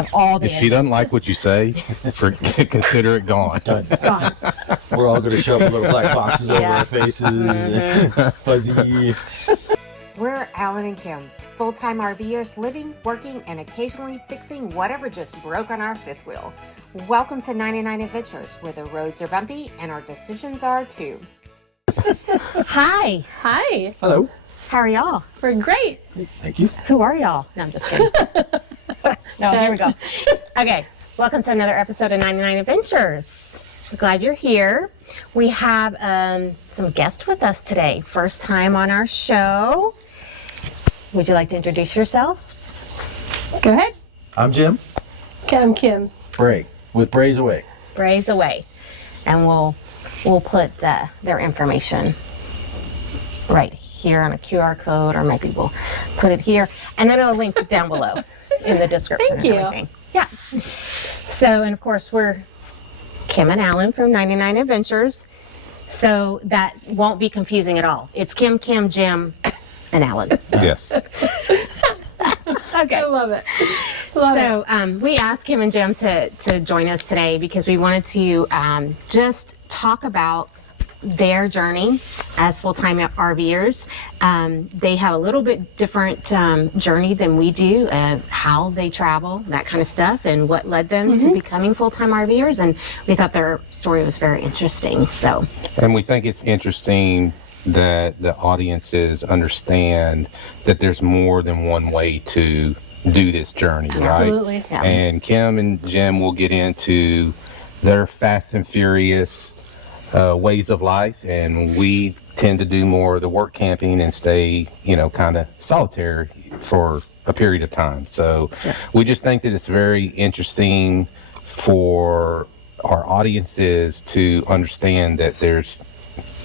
of all the If she doesn't like what you say, consider it gone. Gone. We're all going to shove little black boxes over our faces. Fuzzy. We're Alan and Kim, full-time RVers living, working, and occasionally fixing whatever just broke on our fifth wheel. Welcome to 99 Adventures, where the roads are bumpy and our decisions are too. Hi. Hi. Hello. How are y'all? We're great. Thank you. Who are y'all? No, I'm just kidding. No, here we go. Okay, welcome to another episode of 99 Adventures. We're glad you're here. We have some guests with us today. First time on our show. Would you like to introduce yourselves? Go ahead. I'm Jim. Okay, I'm Kim. Bray with BraysAway. BraysAway. And we'll put their information right here on a QR code, or maybe we'll put it here. And then I'll link it down below in the description. Thank you. And everything. Yeah. So, and of course, we're Kim and Alan from 99 Adventures. So that won't be confusing at all. It's Kim, Jim, and Alan. Yes. Okay. I love it. Love it. So we asked Kim and Jim to join us today because we wanted to just talk about their journey as full-time RVers. They have a little bit different journey than we do, how they travel, that kind of stuff, and what led them to becoming full-time RVers. And we thought their story was very interesting. So, And we think it's interesting that the audiences understand that there's more than one way to do this journey, Absolutely. right? Yeah. And Kim and Jim will get into their fast and furious ways of life, and we tend to do more of the work camping and stay, kind of solitary for a period of time. So we just think that it's very interesting for our audiences to understand that there's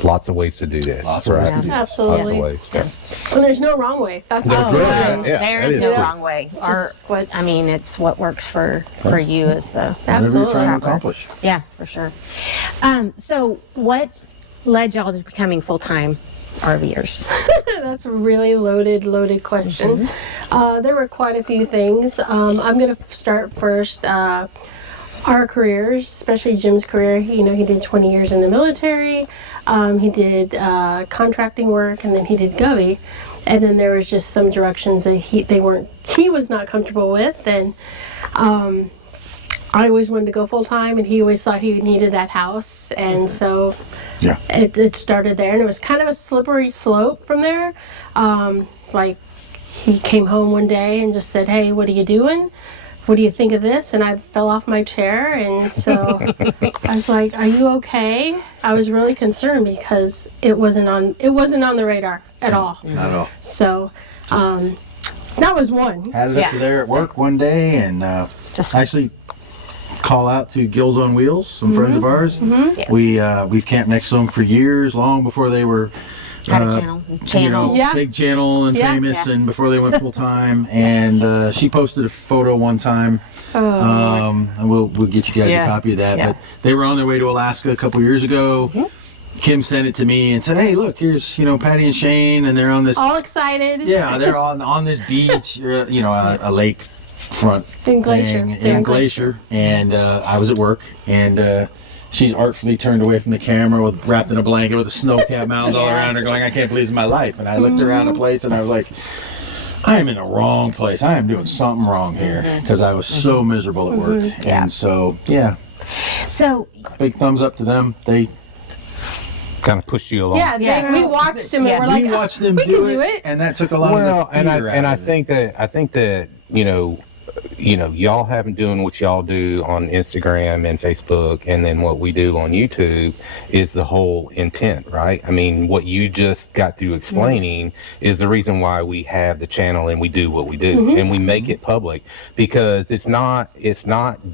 lots of ways to do this. Lots of ways right? to do this. Absolutely. Lots of ways. And there's no wrong way. That's There's all. no- there that is is no true. wrong way. Just what's- It's what works for you as the Whatever you're Absolutely. trying to Traveler. accomplish. Yeah, for sure. So what led y'all to becoming full-time RVers? That's a really loaded question. There were quite a few things. I'm going to start first. Our careers, especially Jim's career, he did 20 years in the military. He did contracting work, and then he did Govy. And then there was just some directions that he was not comfortable with. And I always wanted to go full time, and he always thought he needed that house. And so Yeah. it started there, and it was kind of a slippery slope from there. Like, he came home one day and just said, "Hey, what are you doing? What do you think of this?" And I fell off my chair, and so I was like, "Are you okay?" I was really concerned because it wasn't on the radar at all. Not at all. So that was one. Had it up to there at work one day, and Just- actually call out to Gills on Wheels, some friends of ours. Yes. We've camped next to them for years, long before they were Had a channel. Yeah. big channel and Yeah. famous, Yeah. and before they went full time. And she posted a photo one time, and we'll get you guys Yeah. a copy of that. Yeah. But they were on their way to Alaska a couple years ago. Kim sent it to me and said, "Hey, look, here's Patty and Shane, and they're on this." All excited. Yeah, they're on this beach, a lake front In Glacier. thing They're in in Glacier, and I was at work, and she's artfully turned away from the camera, wrapped in a blanket with a snow cap mound all around her, going, "I can't believe it's my life." And I looked around the place, and I was like, "I am in the wrong place. I am doing something wrong here," because I was so miserable at work. Yeah. And so, yeah, So big thumbs up to them. They Kind of push you along. Yeah, we watched him, and we're like, we watched them we do can do it, it. and that took a lot of the and fear out I of it. think that y'all have been doing what y'all do on Instagram and Facebook, and then what we do on YouTube is the whole intent, right? I mean, what you just got through explaining is the reason why we have the channel and we do what we do, and we make it public, because it's not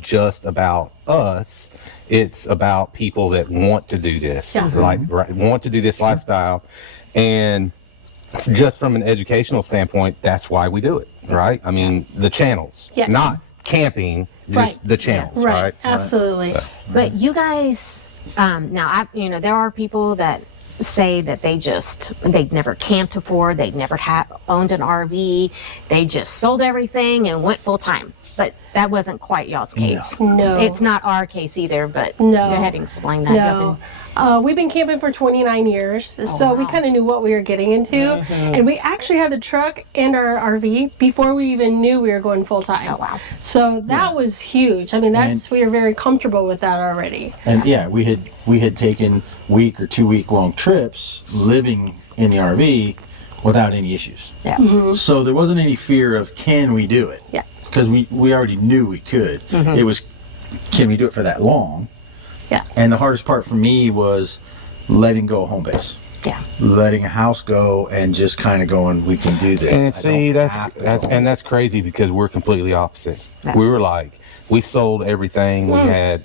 just about us. It's about people that want to do this, want to do this lifestyle, and just from an educational standpoint, that's why we do it, right? I mean, the channels, Yeah. not camping, just the channels, right? Absolutely. but you guys, now there are people that say that they'd never camped before, they'd never owned an RV, they just sold everything and went full time. But that wasn't quite y'all's case. No. It's not our case either, but No. go ahead and explain that. No. We've been camping for 29 years, so we wow. kind of knew what we were getting into. And we actually had the truck and our RV before we even knew we were going full time. Oh, wow. So that was huge. I mean, we were very comfortable with that already. And yeah, we had taken week or 2 week long trips living in the RV without any issues. Yeah. So there wasn't any fear of can we do it? Yeah. Because we already knew we could. It was can we do it for that long? Yeah. And the hardest part for me was letting go of home base. Yeah. Letting a house go and just kind of going, we can do this. And I see, don't have to go. that's crazy because we're completely opposite. Yeah. We were like, we sold everything.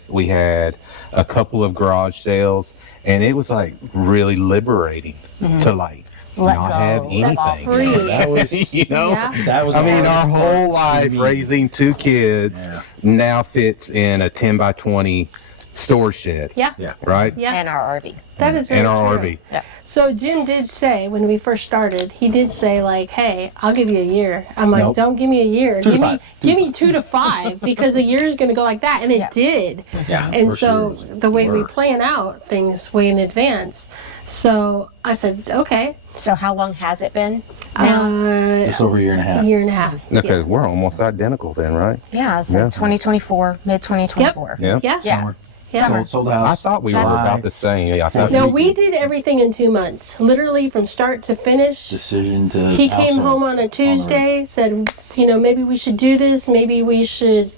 We had a couple of garage sales, and it was like really liberating to like Let not go. have Let anything. free. That was You know, Yeah. that was. I the mean, our hardest part whole for life me. raising 2 kids Yeah. now fits in a 10 by 20 storage shed. Yeah. Yeah. Right. Yeah. And our RV. That is very And our true. RV. Yeah. So Jim did say when we first started, he did say like, "Hey, I'll give you a year." I'm like, Nope. "Don't give me a year. 2 to Give me 5. give me 2 to 5 because a year is going to go like that," and it Yeah. did. Yeah. And first year so was the way we work. plan out things way in advance. So I said, "Okay, So how long has it been now? Just over a year and a half. year and a half." Okay, Yeah. we're almost identical then, right? Yeah, so Yeah. 2024, mid 2024. Yeah. Yeah. Yeah. Summer. Yeah. Sold the house. I thought we were That's- about the same. Yeah, I thought No, we did everything in 2 months, literally from start to finish. Decision to. He came house home on a Tuesday, said, maybe we should do this, maybe we should,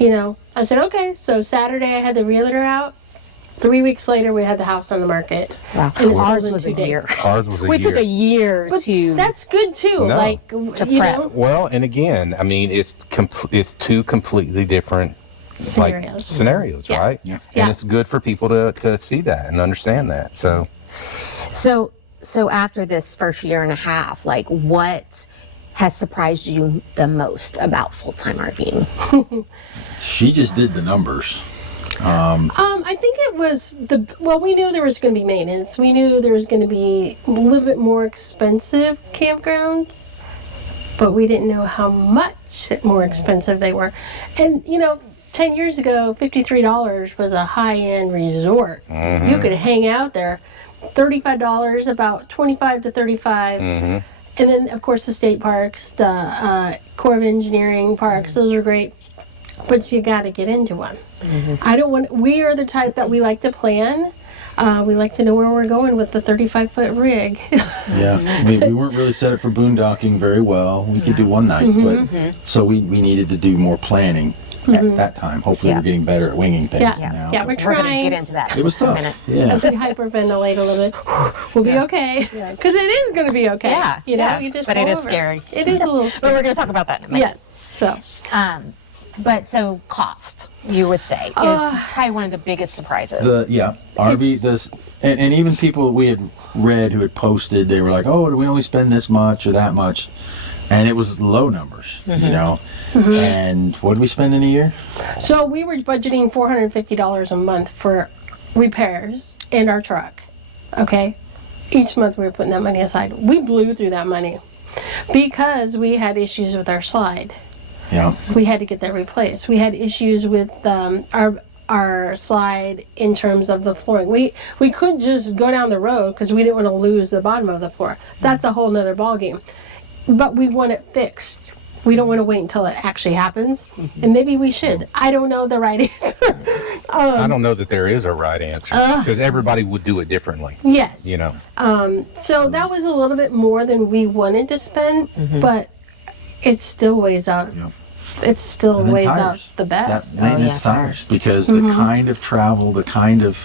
I said, okay. So Saturday I had the realtor out. 3 weeks later we had the house on the market. Wow. And it Ours sold in was 2 a days. year. ours was a We year. took a year But to. that's good too. No. Like, To you prep. know, Well, and again, I mean, it's two completely different Scenarios. scenarios, Yeah. right? Yeah. Yeah. And it's good for people to see that and understand that. So, So after this first year and a half, like what has surprised you the most about full-time RVing? She just did the numbers. I think it was we knew there was going to be maintenance. We knew there was going to be a little bit more expensive campgrounds, but we didn't know how much more expensive they were. And, 10 years ago, $53 was a high-end resort. You could hang out there. $35, about $25 to $35. And then, of course, the state parks, the Corps of Engineering parks, those are great. But you got to get into one. We are the type that we like to plan. We like to know where we're going with the 35-foot rig. Yeah. We weren't really set up for boondocking very well. We could do one night, but so we needed to do more planning at that time. Hopefully, Yeah. we're getting better at winging things Yeah. now. Yeah, we're We're going to trying. get into that. It was in just a tough. minute. Yeah. As we hyperventilate a little bit, we'll be okay. Because it is going to be okay. Yeah, yeah, You just but it go is over scary. It is a little But scary. we're going to talk about that in a minute. Yes. So, But so cost, you would say, is probably one of the biggest surprises. RV this and even people we had read who had posted, they were like, "Oh, do we only spend this much or that much?" And it was low numbers, And what did we spend in a year? so we were budgeting $450 a month for repairs in our truck. Okay? Each month we were putting that money aside. We blew through that money because we had issues with our slide. Yeah. We had to get that replaced. We had issues with our slide in terms of the flooring. We couldn't just go down the road because we didn't want to lose the bottom of the floor. That's a whole nother ballgame. But we want it fixed. We don't want to wait until it actually happens. And maybe we should. I don't know the right answer. I don't know that there is a right answer because everybody would do it differently. Yes. So that was a little bit more than we wanted to spend, but it still weighs out. Yeah. It still And then weighs tires. out the best. That maintenance yeah, tires. Because the kind of travel, the kind of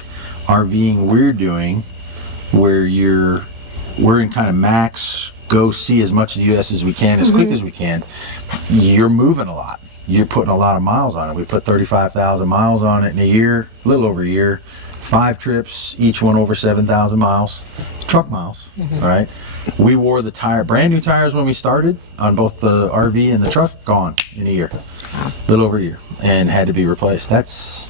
RVing we're doing, where we're in kind of max, go see as much of the U.S. as we can, as quick as we can, you're moving a lot. You're putting a lot of miles on it. We put 35,000 miles on it in a year, a little over a year. 5 trips, each one over 7,000 miles. Truck miles, all right? We wore the brand new tires when we started on both the RV and the truck, gone in a year. A little over a year, and had to be replaced. That's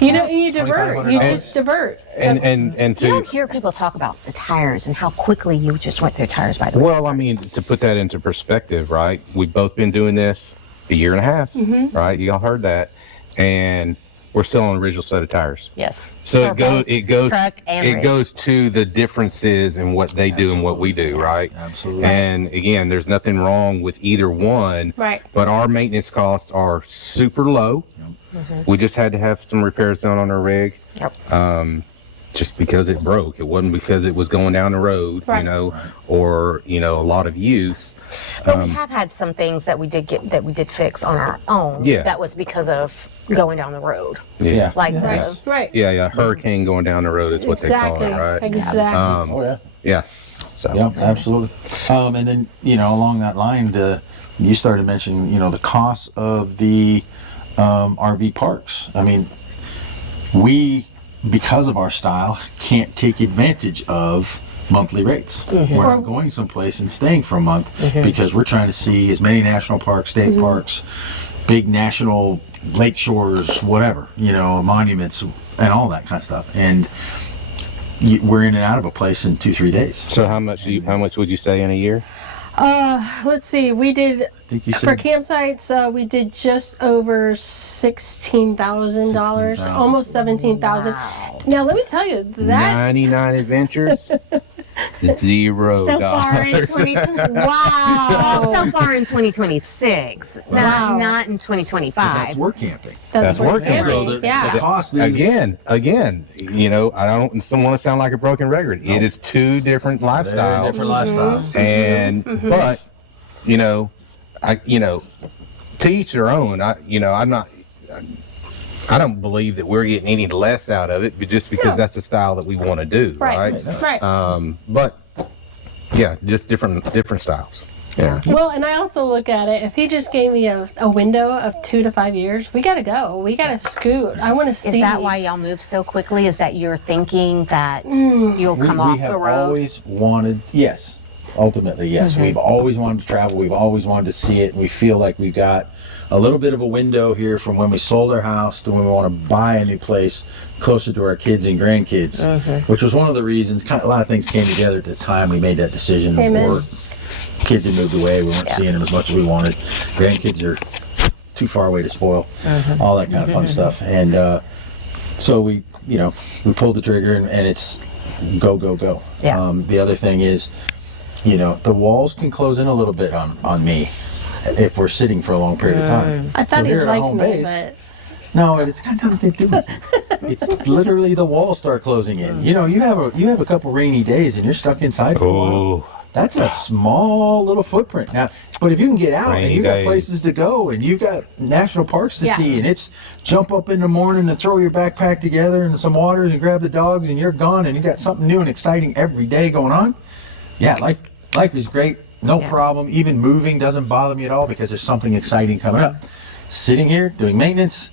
You divert. You $2,500. just divert. And You to don't hear people talk about the tires and how quickly you just went through tires, by the way. well, I mean, to put that into perspective, right? We've both been doing this a year and a half, right? You all heard that, and we're still on the original set of tires. Yes. So For both it goes truck and it rig. goes to the differences in what they do and what we do, right? Absolutely. And again, there's nothing wrong with either one, Right. but our maintenance costs are super low. We just had to have some repairs done on our rig. Yep. Just because it broke. It wasn't because it was going down the road, Right. you know, or, you know, a lot of use. But we have had some things that we did fix on our own. Yeah. That was because of going down the road. Yeah. Like Yeah. the Right. Yeah, hurricane going down the road is what Exactly. they call it, right? Exactly. Oh yeah. Yeah. So Yeah, absolutely. And then, you know, along that line, you started mentioning, you know, the cost of the RV parks. I mean, we, because of our style, can't take advantage of monthly rates. We're not going someplace and staying for a month because we're trying to see as many national parks, state parks, big national lake shores, whatever, you know, monuments and all that kind of stuff. And we're in and out of a place in 2-3 days. So how much would you say in a year? Let's see. We did I think you for said campsites. We did just over $16,000, $16,000. almost 17,000. Now let me tell you that 99 adventures, $0. so far in 2020. Wow. So far in 2026. Wow. Not in that's 2025. work camping. That's what working. it So is. the Yeah. cost is Again, you know, I don't want to sound like a broken record. It is two different very lifestyles. different lifestyles. And but you know, to each their own. I don't believe that we're getting any less out of it, but just because No. that's a style that we want to do, Right. right? Right. But yeah, just different styles. Yeah. Well, and I also look at it. If he just gave me a window of 2 to 5 years, we gotta go. We gotta scoot. I want to see. Is that why y'all move so quickly? Is that you're thinking that you'll come we off have the road? always wanted, yes, ultimately, yes. We've always wanted to travel. We've always wanted to see it. We feel like we've got a little bit of a window here from when we sold our house to when we want to buy a new place closer to our kids and grandkids, which was one of the reasons. A lot of things came together at the time we made that decision. Amen. Kids had moved away. We weren't seeing them as much as we wanted. Grandkids are too far away to spoil. All that kind of fun stuff. And so we pulled the trigger and it's go, go, go. Yeah. The other thing is, the walls can close in a little bit on me if we're sitting for a long period of time. I thought So he here at our liked home me, base, but no, it's got nothing to do with it. It's literally the walls start closing in. You have a couple rainy days and you're stuck inside for a while. Oh, That's a small little footprint. Now, but if you can get out Rainy and you've got days. places to go and you've got national parks to Yeah. see and it's jump up in the morning and throw your backpack together and some waters and grab the dogs and you're gone and you got something new and exciting every day going on. Yeah, life is great. No problem. Even moving doesn't bother me at all because there's something exciting coming up. Sitting here doing maintenance,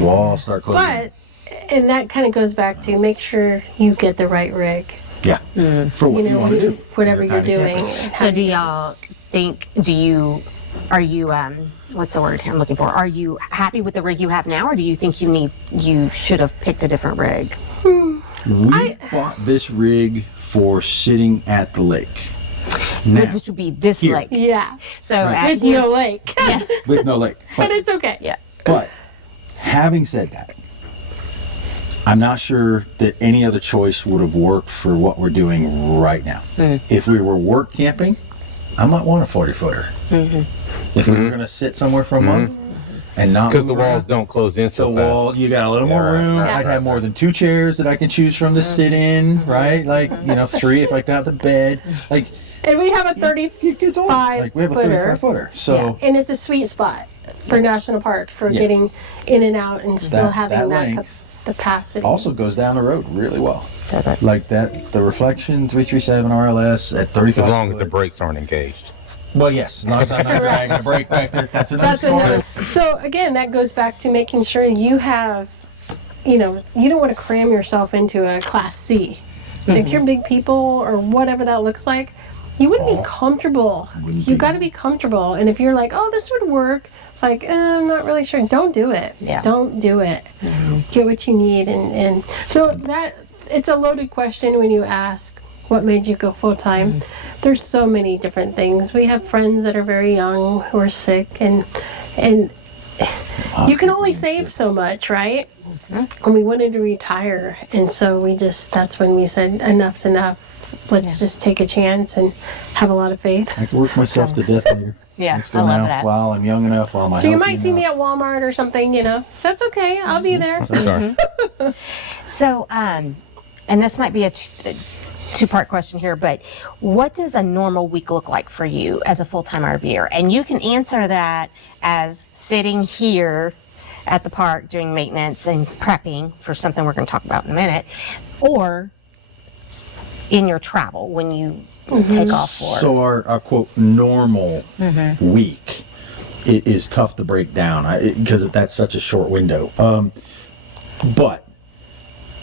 walls start closing. but and that kind of goes back to make sure you get the right rig. Yeah, for what you want to do. Whatever you're kind of doing. camper. So do y'all think, are you, what's the word I'm looking for? Are you happy with the rig you have now, or do you think you should have picked a different rig? We bought this rig for sitting at the lake. Now, Which would be this Here. lake. Yeah. So Right. at With no lake. with no lake. But it's okay. yeah. But having said that, I'm not sure that any other choice would have worked for what we're doing right now. If we were work camping, I might want a 40-footer. If we were going to sit somewhere for a month and not because the move around, walls don't close in so the fast. wall, you got a little more right, room. right, I'd right, have more than 2 chairs that I can choose from to sit in, right? Like, 3 if I got the bed. Like, And we have a 35 it's all, like we have a footer. 35-footer. So And it's a sweet spot for national park for getting in and out and still That- having that that length capacity. also goes down the road really well. Does it? Like that, the Reflection 337 RLS at 35. As long as the foot. brakes aren't engaged. Well, yes, as long as I'm not dragging a brake back there. That's another That's story. another. So again, that goes back to making sure you have, you don't want to cram yourself into a Class C. If you're big people or whatever that looks like, you wouldn't be comfortable. Wouldn't You be. got to be comfortable. And if you're like, oh, this would work, like, I'm not really sure. Don't do it. Yeah. Don't do it. Get what you need. And so that it's a loaded question when you ask, what made you go full-time? There's so many different things. We have friends that are very young who are sick, and you can only save so much, right? And we wanted to retire, and so that's when we said enough's enough. Let's just take a chance and have a lot of faith. I can work myself to death later. Yeah, Let's go I love now that. while I'm young enough, while my So you healthy might see me enough. at Walmart or something, That's okay. I'll be there. Sorry. So, and this might be a two-part question here, but what does a normal week look like for you as a full-time RVer? And you can answer that as sitting here at the park doing maintenance and prepping for something we're going to talk about in a minute, or in your travel when you take off for. So our quote normal week, it is tough to break down because that's such a short window. But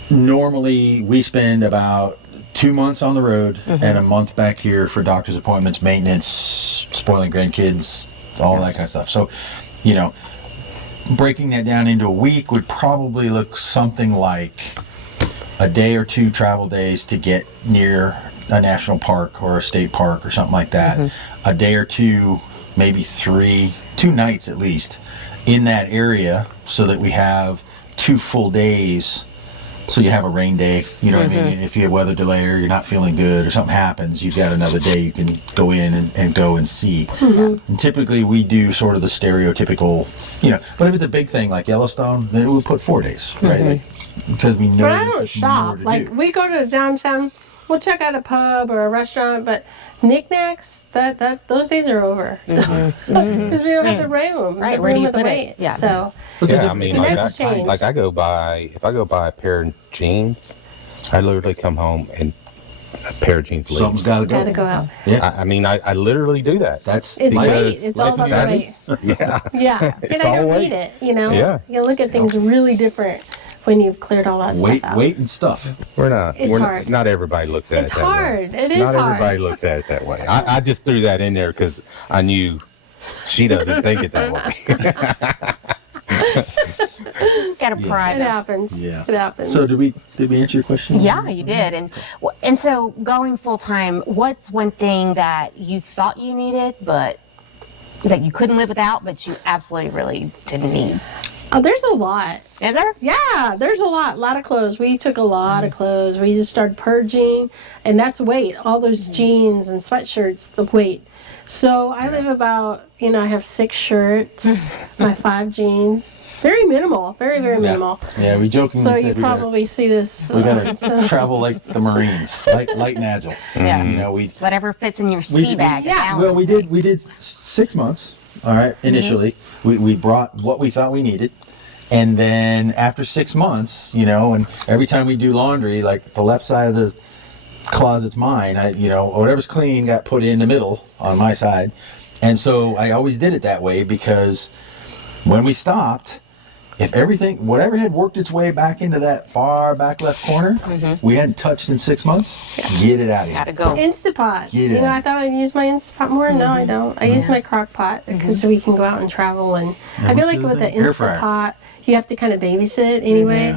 normally we spend about 2 months on the road and a month back here for doctor's appointments, maintenance, spoiling grandkids, all that kind of stuff. So, breaking that down into a week would probably look something like a day or two travel days to get near a national park or a state park or something like that. A day or two, maybe 2 nights at least in that area, so that we have 2 full days. So you have a rain day, what I mean? If you have weather delay or you're not feeling good or something happens, you've got another day you can go in and go and see. And typically we do sort of the stereotypical, but if it's a big thing like Yellowstone, then we'll put 4 days, right? Because we know But I there's don't just more shop. to Like, do. we go to downtown, we'll check out a pub or a restaurant, but knickknacks, those days are over. Because we don't have the room. Right, the where do room you or the put it? weight. Yeah. So, Yeah, I mean, it's a like nice change. if I go buy a pair of jeans, I literally come home and a pair of jeans Something's leaves. got to go. gotta go out. Yeah, I mean, I literally do that. that's It's life. weight. It's all life about in the the weight. US. Yeah. Yeah. It's And I don't all need weight. it, Yeah. You look at things really different when you've cleared all that stuff out. Weight and stuff. We're not. It's hard. Not everybody looks at It's it that way. hard. It is Not hard. everybody looks at it that way. I just threw that in there because I knew she doesn't think it that way. Got to pride It us. happens. Yeah. It happens. So did we answer your question? Yeah, you did. And so going full time, what's one thing that you thought you needed, but that you couldn't live without, but you absolutely really didn't need? Oh, there's a lot. Is there? Yeah, there's a lot of clothes. We took a lot of clothes. We just started purging, and that's weight. All those jeans and sweatshirts, the weight. So I live about, I have 6 shirts, my 5 jeans. Very minimal, very minimal. Yeah, we jokingly So said you probably see this. we gotta so- travel like the Marines, light and agile. Yeah. We Whatever fits in your sea bag. yeah. Alan well we said. did 6 months. All right, initially we brought what we thought we needed, and then after 6 months, and every time we do laundry, like the left side of the closet's mine. Whatever's clean got put in the middle on my side, and so I always did it that way because when we stopped, if whatever had worked its way back into that far back left corner, we hadn't touched in 6 months, get it out of Gotta here. go. Instapot. Get it. I thought I'd use my Instapot more. No, I don't. I use my crock pot because we can go out and travel. And I feel what's like the with the other thing? Air fryer. Instapot, you have to kind of babysit anyway.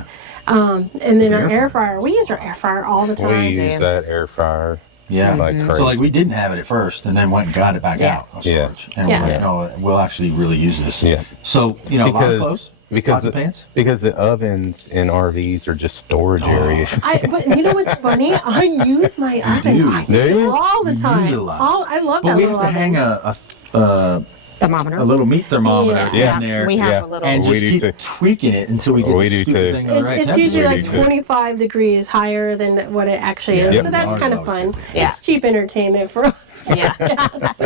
Yeah. And then The our air air fryer, we use our air fryer all the We time. use that air fryer Yeah. like crazy. So like we didn't have it at first, and then went and got it back Yeah. out of Yeah. storage, and Yeah. we're like, no, we'll actually really use this. Yeah. So a lot of clothes, pots and pants. because the ovens in RVs are just storage areas. But you know what's funny? I use my oven. do. I Do you? all the You time. use it a lot. I love But that we little have to oven. hang Thermometer. a little meat thermometer Yeah. in there, We have Yeah. a little. and We just do keep too. tweaking it until we get We the do stupid too. thing on the right It's temperature. usually like We do too. 25 degrees higher than what it actually is. Yeah. So that's Yep. kind of fun. Yeah. It's cheap entertainment for us. Yeah.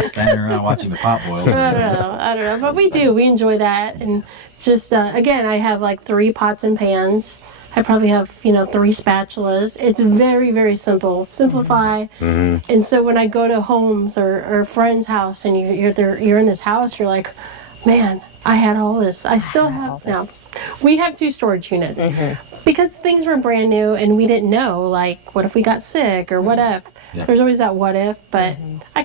Standing around watching the pot boil. I don't know, but we do. We enjoy that, and just again, I have like 3 pots and pans. I probably have 3 spatulas. It's very, very simple. Simplify. And so when I go to homes or a friend's house, and you're in this house, you're like, man, I had all this. I still have now. We have 2 storage units because things were brand new, and we didn't know, like, what if we got sick or what if. Yeah. There's always that what if, but I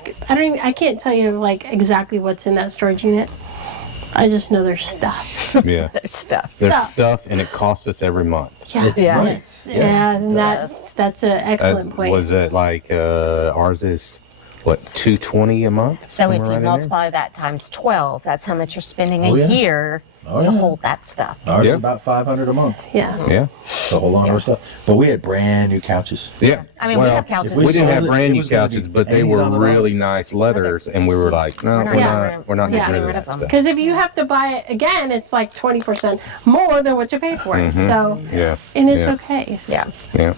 can't tell you like exactly what's in that storage unit. I just know there's stuff. Yeah. There's stuff. There's Stuff. stuff, and it costs us every month. Yeah. Yeah. Right. Yeah, and that's that's an excellent point. Was it like ours is what, $220 a month? So if Somewhere you right in there? multiply that times 12, that's how much you're spending Oh, a yeah. year Oh, to yeah. hold that stuff. Ours Yeah. is about $500 a month Yeah. Yeah, to hold on to our stuff. But we had brand new couches. yeah. I mean, we Well, have couches. if we didn't sold have it, brand it new was gonna be couches, but they pennies were on the dollar. really nice leathers, and we were like, no, We're we're not not, we're not Yeah. getting rid of Rid of that them. stuff. Because if you have to buy it again, it's like 20% more than what you paid for it. So, Yeah, and it's yeah. okay. Yeah. yeah.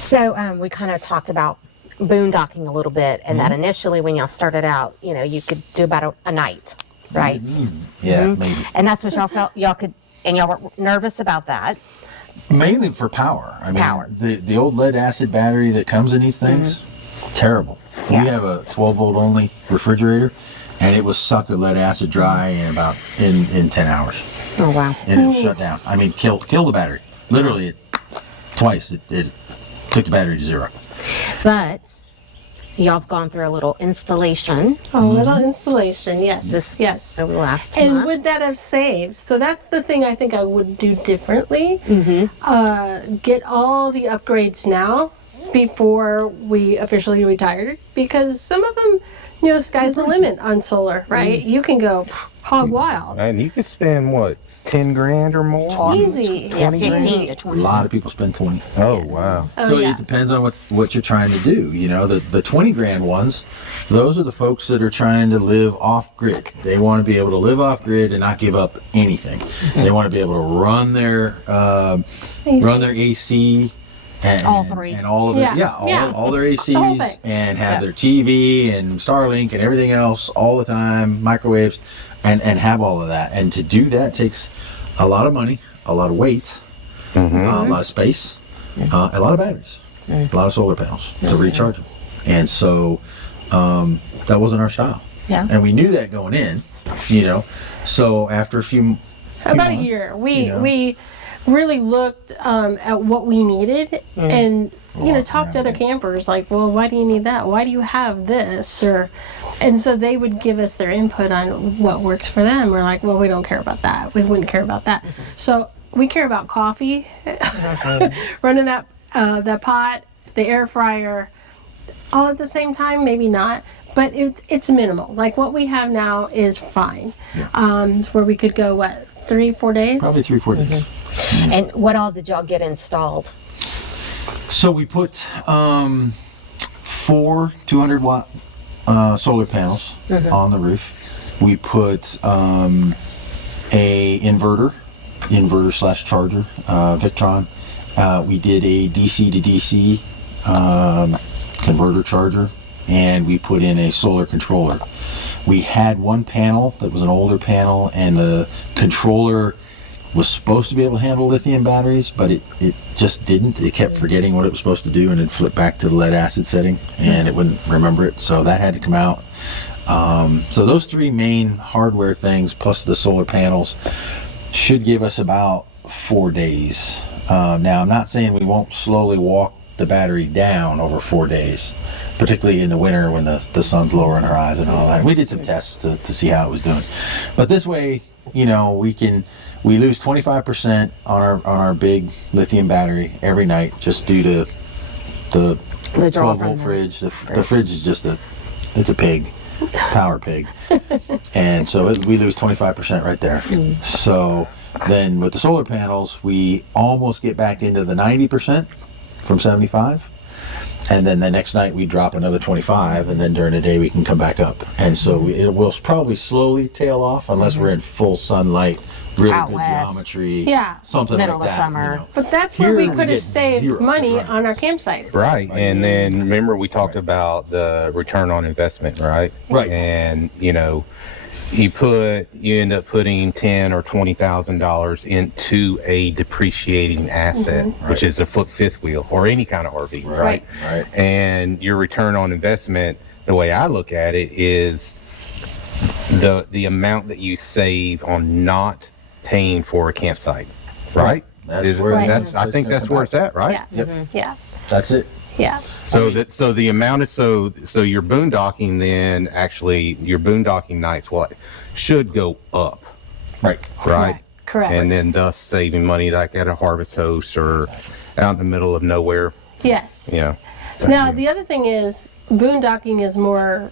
So, We kind of talked about boondocking a little bit, and that initially when y'all started out, you could do about a night, right? Yeah, maybe. And that's what y'all felt y'all could, and y'all were nervous about that. Mainly for power. I mean, Power. the old lead acid battery that comes in these things, terrible. Yeah. We have a 12 volt only refrigerator, and it was suck the lead acid dry in 10 hours, Oh wow. and it was shut down. I mean, killed the battery. Literally, twice it took the battery to zero. But y'all have gone through a little installation a little installation, yes. yes. over the last And month. would that have saved? So that's the thing I think I would do differently. Get all the upgrades now before we officially retired, because some of them, sky's the limit on solar, right? You can go hog wild. And you could spend what, 10 grand or more? Easy. Yeah, 20 grand? 15 to A 20. lot of people spend 20. Oh wow. Oh, So yeah. it depends on what you're trying to do. The 20 grand ones, those are the folks that are trying to live off grid. They want to be able to live off grid and not give up anything. They want to be able to run their AC and All three. and all of it. Yeah, yeah. All their whole ACs thing. and have their TV and Starlink and everything else all the time, microwaves, and have all of that. And to do that takes a lot of money, a lot of weight, a lot of space, a lot of batteries, a lot of solar panels to recharge them. And so that wasn't our style. Yeah. And we knew that going in, So after a few About a months, year. you know. We really looked at what we needed and Walk talked to other around, campers like, well, why do you need that? Why do you have this? And so they would give us their input on what works for them. We're like, well, we don't care about that. We wouldn't care about that. So we care about coffee, running that pot, the air fryer, all at the same time. Maybe not, but it's minimal. Like what we have now is fine. Where we could go 3-4 days. Probably 3-4 days. And what all did y'all get installed? So we put 4 200-watt solar panels on the roof. We put a inverter / charger, Victron. We did a DC to DC converter charger, and we put in a solar controller. We had one panel that was an older panel, and the controller was supposed to be able to handle lithium batteries, but it just didn't. It kept forgetting what it was supposed to do, and it flipped back to the lead acid setting, and it wouldn't remember it, so that had to come out. So those 3 main hardware things plus the solar panels should give us about 4 days. Now, I'm not saying we won't slowly walk the battery down over 4 days, particularly in the winter when the sun's lower in the horizon and all that. We did some tests to see how it was doing. But this way, we lose 25% on our big lithium battery every night just due to the draw 12 from volt the fridge. The fridge is just it's a pig, power pig. And so we lose 25% right there. So then with the solar panels, we almost get back into the 90% from 75. And then the next night we drop another 25, and then during the day we can come back up. And so it will probably slowly tail off unless we're in full sunlight, really Out good west. geometry, Yeah. something Middle like of that. summer. But that's where Here we we could have get saved zero. money Right. on our campsite. Right. And then remember we talked about the return on investment, right? Right. And you end up putting $10,000 or $20,000 into a depreciating asset, which is a fifth wheel or any kind of RV, right? Right. And your return on investment, the way I look at it, is the amount that you save on not paying for a campsite, right? That's where the I think that's where it's at, right? Yeah. Yep. Yeah. That's it. Yeah. So the amount is so your boondocking then actually your boondocking nights should go up, Right. right? correct. And then thus saving money like at a harvest host or out in the middle of nowhere. Yes. Yeah. Now, the other thing is, boondocking is more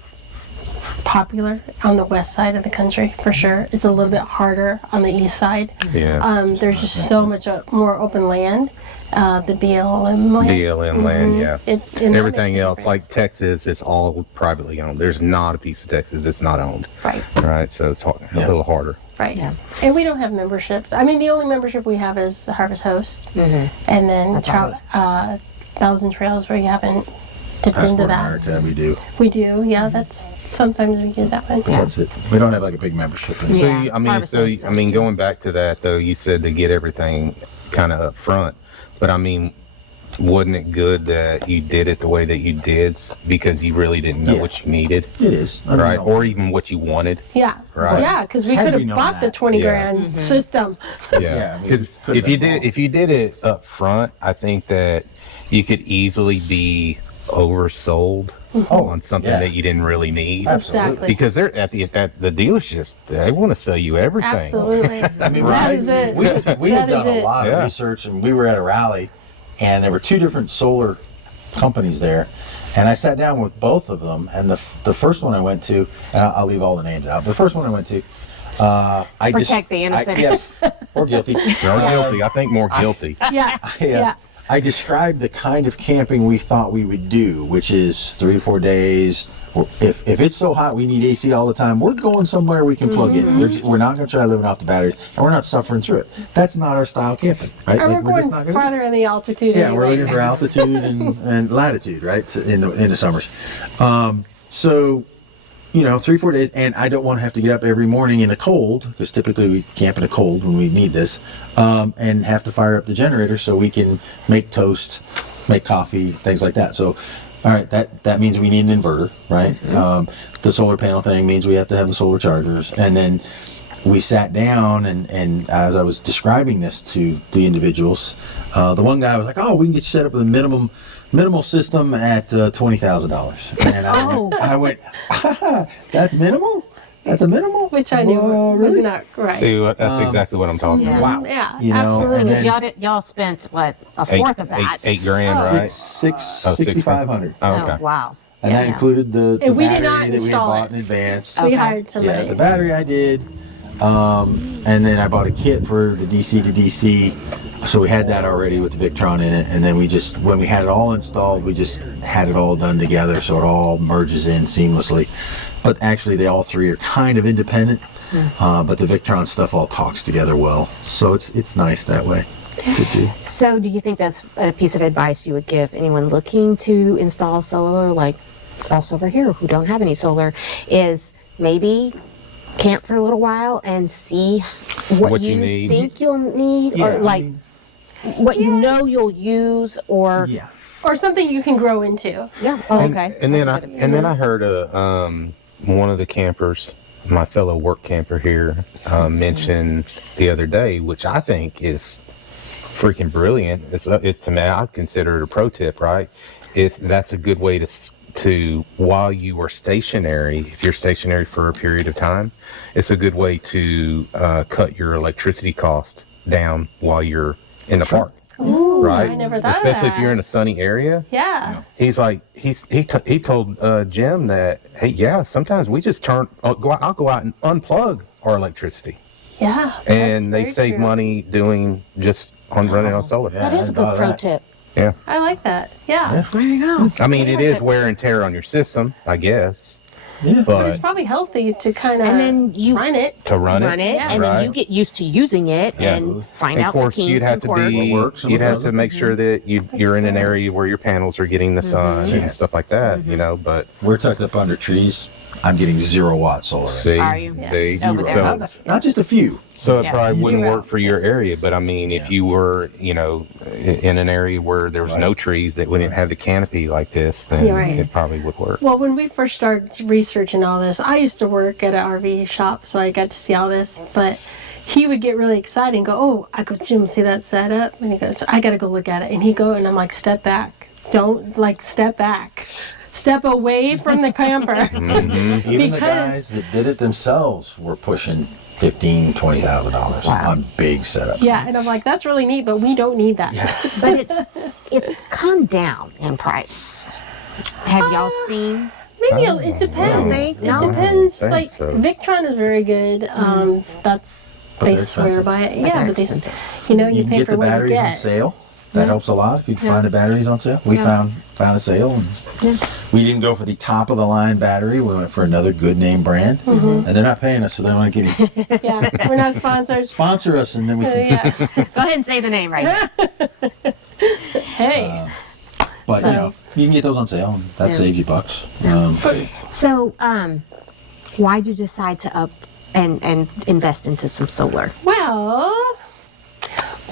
popular on the west side of the country, for sure. It's a little bit harder on the east side. Yeah. There's just so much more open land. The BLM land. BLM land, yeah. It's and that Everything makes a else, like difference. Texas, it's all privately owned. There's not a piece of Texas that's not owned. Right, Right. So it's a little harder. right. Yeah. And we don't have memberships. I mean, the only membership we have is the Harvest Host. And then That's all. Thousand Trails, where you haven't dipped into Passport that. America, we do. We do, yeah. That's sometimes we use that one. But that's it. We don't have like a big membership. So Yeah, harvest hosts I mean, too. going back to that though, you said to get everything kind of up front, but I mean, wasn't it good that you did it the way that you did because you really didn't know Yeah. what you needed, It is. I mean, right? no. Or even what you wanted, Yeah. Right. Yeah, because we Had could we have known bought the that. 20 Yeah. grand system. Yeah, I mean, Because could've been if you did it up front, I think that you could easily be oversold on something yeah. that you didn't really need. Absolutely. Exactly. Because they're at the dealerships, they want to sell you everything. Absolutely. I mean, That is it. we That had done is a it. lot of Yeah. research, and we were at a rally, and there were two different solar companies there, and I sat down with both of them. And the first one I went to, and I'll leave all the names out. The first one I went to, I protect the innocent. yes, or guilty. Or guilty. I think more guilty. Yeah. Yeah. I described the kind of camping we thought we would do, which is 3 to 4 days. If it's so hot we need AC all the time, we're going somewhere we can plug in. We're not going to try living off the batteries, and we're not suffering through it. That's not our style camping, right? And Like, we're just going not gonna farther in the altitude. yeah, we're anyway. looking for altitude and latitude, right? In the summers. So, 3 4 days, and I don't want to have to get up every morning in the cold, because typically we camp in the cold when we need this, and have to fire up the generator so we can make toast, make coffee, things like that. So, all right, that means we need an inverter, right? The solar panel thing means we have to have the solar chargers, and then we sat down, and as I was describing this to the individuals, the one guy was like, "Oh, we can get you set up with a minimal system at $20,000." And I went, "That's minimal? That's a minimal?" Which I knew Well, was really? not right. See, that's exactly what I'm talking Yeah. about. Wow. Yeah, You know, absolutely. and Because then y'all spent what, a fourth of that? $8 grand, right? $6,500. Oh, Oh, okay. wow. And that Yeah. included the And we battery did not that we had install bought it. in advance. We Okay. hired somebody. Yeah, the battery I did. And then I bought a kit for the DC to DC. So we had that already with the Victron in it. And then when we had it all installed, we just had it all done together. So it all merges in seamlessly. But actually, they all three are kind of independent. But the Victron stuff all talks together well. So it's nice that way to do. So do you think that's a piece of advice you would give anyone looking to install solar, like us over here who don't have any solar, is maybe camp for a little while and see what you you need. think you'll need, Yeah, or I like mean, what you know you'll use, or yeah. Or something you can grow into. yeah. Oh, okay. And then That's good. I heard one of the campers, my fellow work camper here, mention the other day, which I think is freaking brilliant. It's to me, I consider it a pro tip, right? That's a good way to while you are stationary, if you're stationary for a period of time, it's a good way to cut your electricity cost down while you're in the park. Ooh, Right, I never thought especially of that. if you're in a sunny area. Yeah. He's like he told Jim that, hey, yeah, sometimes we just I'll go out and unplug our electricity, Yeah. and they that's save very true. money doing just on running on solar. Yeah. That is a I good thought of pro that. tip. Yeah, I like that. Yeah. There you go. I mean it is wear and tear on your system, I guess, Yeah. But it's but probably healthy to kind of And then you run it. to run run it, Yeah. and then Right. you get used to using it Yeah. and find And out of course, the kinks you'd have and to quirks. be, What works and you'd what have to doesn't. make sure that you're in an area where your panels are getting the sun Yeah. and stuff like that, you know. But We're tucked up under trees. I'm getting 0-watt solar. see, Are you? see, Over there. so Not just a few. so it Yeah. probably wouldn't Zero. work for your area. But I mean, if you were, in an area where there was no trees that wouldn't have the canopy like this, then Yeah, right. it probably would work. Well, when we first started researching all this, I used to work at an RV shop, so I got to see all this. But he would get really excited and go, "Oh, I go, Jim, see that setup?" And he goes, "I got to go look at it." And he go, and I'm like, "Step back. Don't step back. Step away from the camper." Even the Because- guys that did it themselves were pushing $15,000-$20,000 on big setup. Yeah, and I'm like, that's really neat, but we don't need that. But it's come down in price. Have y'all seen? Maybe it depends. It depends. I Like think so. Victron is very good. That's they they're swear expensive. by it. But Yeah, they're but they, expensive. you You can pay get for the what you batteries on get. sale. That helps a lot if you can Yeah. find the batteries on sale. We found a sale. And we didn't go for the top of the line battery. We went for another good name brand, and they're not paying us, so they don't want to give you Yeah, we're not sponsored. sponsor us, and then we can. Yeah. Go ahead and say the name right now. Hey. But So- you can get those on sale, and that saves you bucks. So, why'd you decide to up and invest into some solar? Well,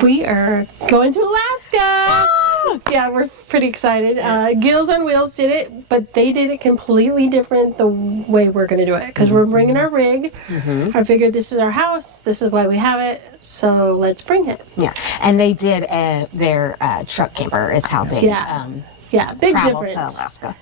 we are going to Alaska. Yeah, we're pretty excited. Gills on Wheels did it, but they did it completely different the way we're going to do it because we're bringing our rig. I figured this is our house. This is why we have it. So let's bring it. Yeah, and they did their truck camper is how they Yeah, big traveled difference. to Alaska.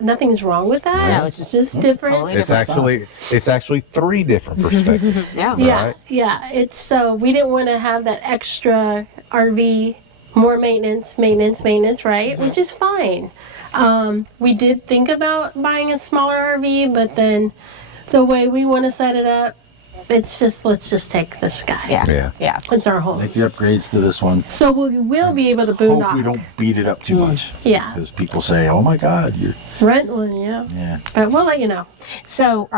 Nothing's wrong with that. No, it's just different. totally It's actually 3 different perspectives. Yeah. Yeah, Right. yeah. It's so we didn't want to have that extra RV, more maintenance, right? Which is fine. We did think about buying a smaller RV, but then the way we want to set it up, it's just let's just take this guy. Yeah. Yeah. It's our home. Make the upgrades to this one. So we will be able to Hope boondock. we don't beat it up too much. Yeah. Because people say, "Oh my God, you're." Rent one, yeah. Yeah. But we'll let you know. So,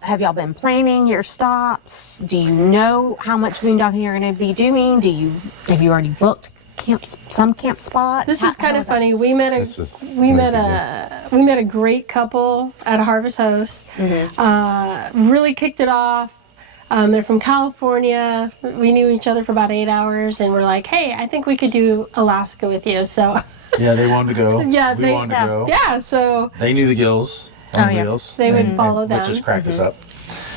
have y'all been planning your stops? Do you know how much boondocking you're going to be doing? Have you already booked some camp spots? This is kind of funny. We met This is we met a great couple at a Harvest Host. Really kicked it off. They're from California. We knew each other for about 8 hours, and we're like, "Hey, I think we could do Alaska with you." So Yeah, they wanted to go. yeah, we wanted to go. yeah. So They knew the Gills on Wheels. they would follow them. Which just cracked us up.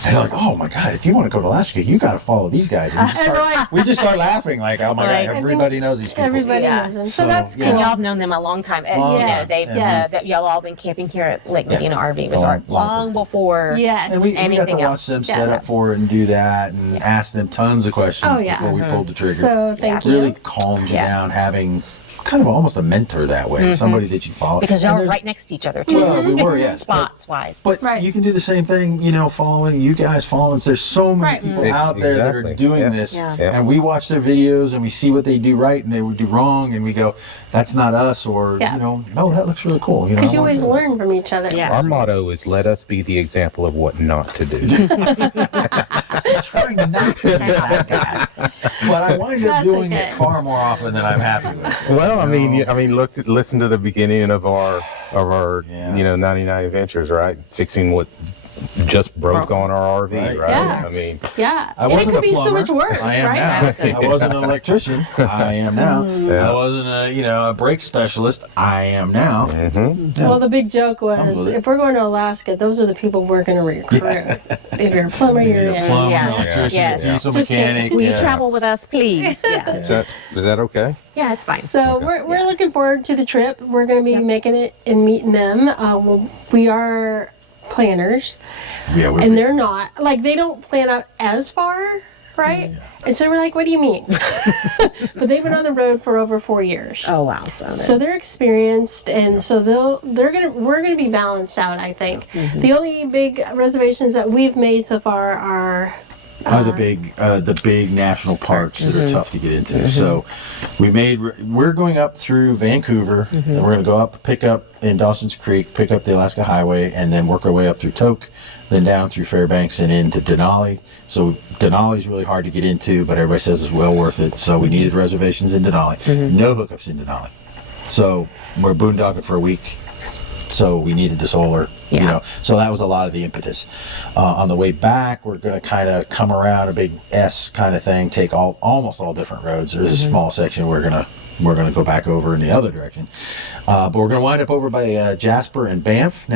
And they're like, "Oh my God, if you want to go to Alaska, you got to follow these guys." And we just start laughing like, "Oh my Right. God, everybody knows these people." Everybody Yeah. knows them. So, So, that's yeah. And cool. y'all have known them a long time. And, Long yeah, time. they've Yeah. that y'all all been camping here at Lake Medina RV Resort Long- long before. Yes. And we got to anything watch else. them Yeah. set up for it and do that and ask them tons of questions Oh, yeah. before we pulled the trigger. So thank you. Really calms you Yeah. down having kind of almost a mentor that way, somebody that you follow. Because And y'all are there's- right next to each other too. Well, we were, yeah. Spots wise. But Right. you can do the same thing, following you guys following. There's so many Right. people out there that are Exactly. doing Yeah. this, Yeah. Yeah. and we watch their videos and we see what they do right and they would do wrong, and we go, "That's not us," or Yeah. no, that looks really cool. Because you I wanna always do that. learn from each other. Yeah. Our motto is let us be the example of what not to do. I'm trying not to do that, guy. But I wind up That's doing okay. it far more often than I'm happy with. Well, I mean, listen to the beginning of our Yeah. 99 Adventures, right? Fixing what just broke on our RV, Right. right? Yeah. I mean, Yeah. I And it wasn't could a be so plumber. much worse, I am right? now. I wasn't an electrician. I am now. Yeah. I wasn't a brake specialist. I am now. Yeah. Well, the big joke Comes was with it. if we're going to Alaska, those are the people we're going to recruit. If you're a plumber, You you're need a plumber, Yeah. electrician, Yes. a diesel Just mechanic. Will you yeah. travel with us, please? Yeah. is that okay? Yeah, it's fine. So Okay. we're looking forward to the trip. We're going to be making it and meeting them. We are planners, Yeah, we're and they're not. Like, they don't plan out as far, right? And so we're like, what do you mean? But they've been on the road for over 4 years. Oh wow. So they're experienced, and so we're gonna be balanced out. I think the only big reservations that we've made so far are the big national parks that are tough to get into. So we're going up through Vancouver, and we're going to go up, pick up in Dawson's Creek, pick up the Alaska Highway, and then work our way up through Tok, then down through Fairbanks and into Denali. So Denali's really hard to get into, but everybody says it's well worth it. So we needed reservations in Denali. No hookups in Denali. So we're boondocking for a week. So we needed the solar, So that was a lot of the impetus. On the way back, we're going to kind of come around a big S kind of thing, take almost all different roads. There's a small section we're going to go back over in the other direction. But we're going to wind up over by Jasper and Banff,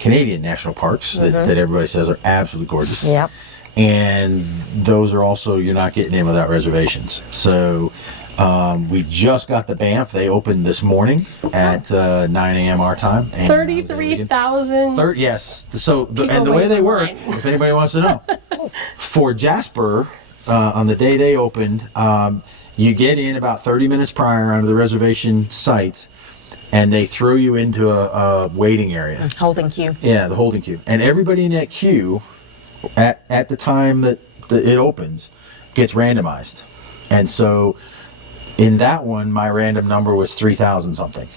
Canadian national parks that everybody says are absolutely gorgeous. Yep. And those are also, you're not getting in without reservations. So We just got the Banff. They opened this morning at 9 a.m. our time. And, 33,000. Yes. So People and the way waiting they in work, line. if anybody wants to know, for Jasper, on the day they opened, you get in about 30 minutes prior onto the reservation site, and they throw you into a waiting area. Holding queue. Yeah, the holding queue. And everybody in that queue, at the time that it opens, gets randomized. And so in that one, my random number was 3,000 something.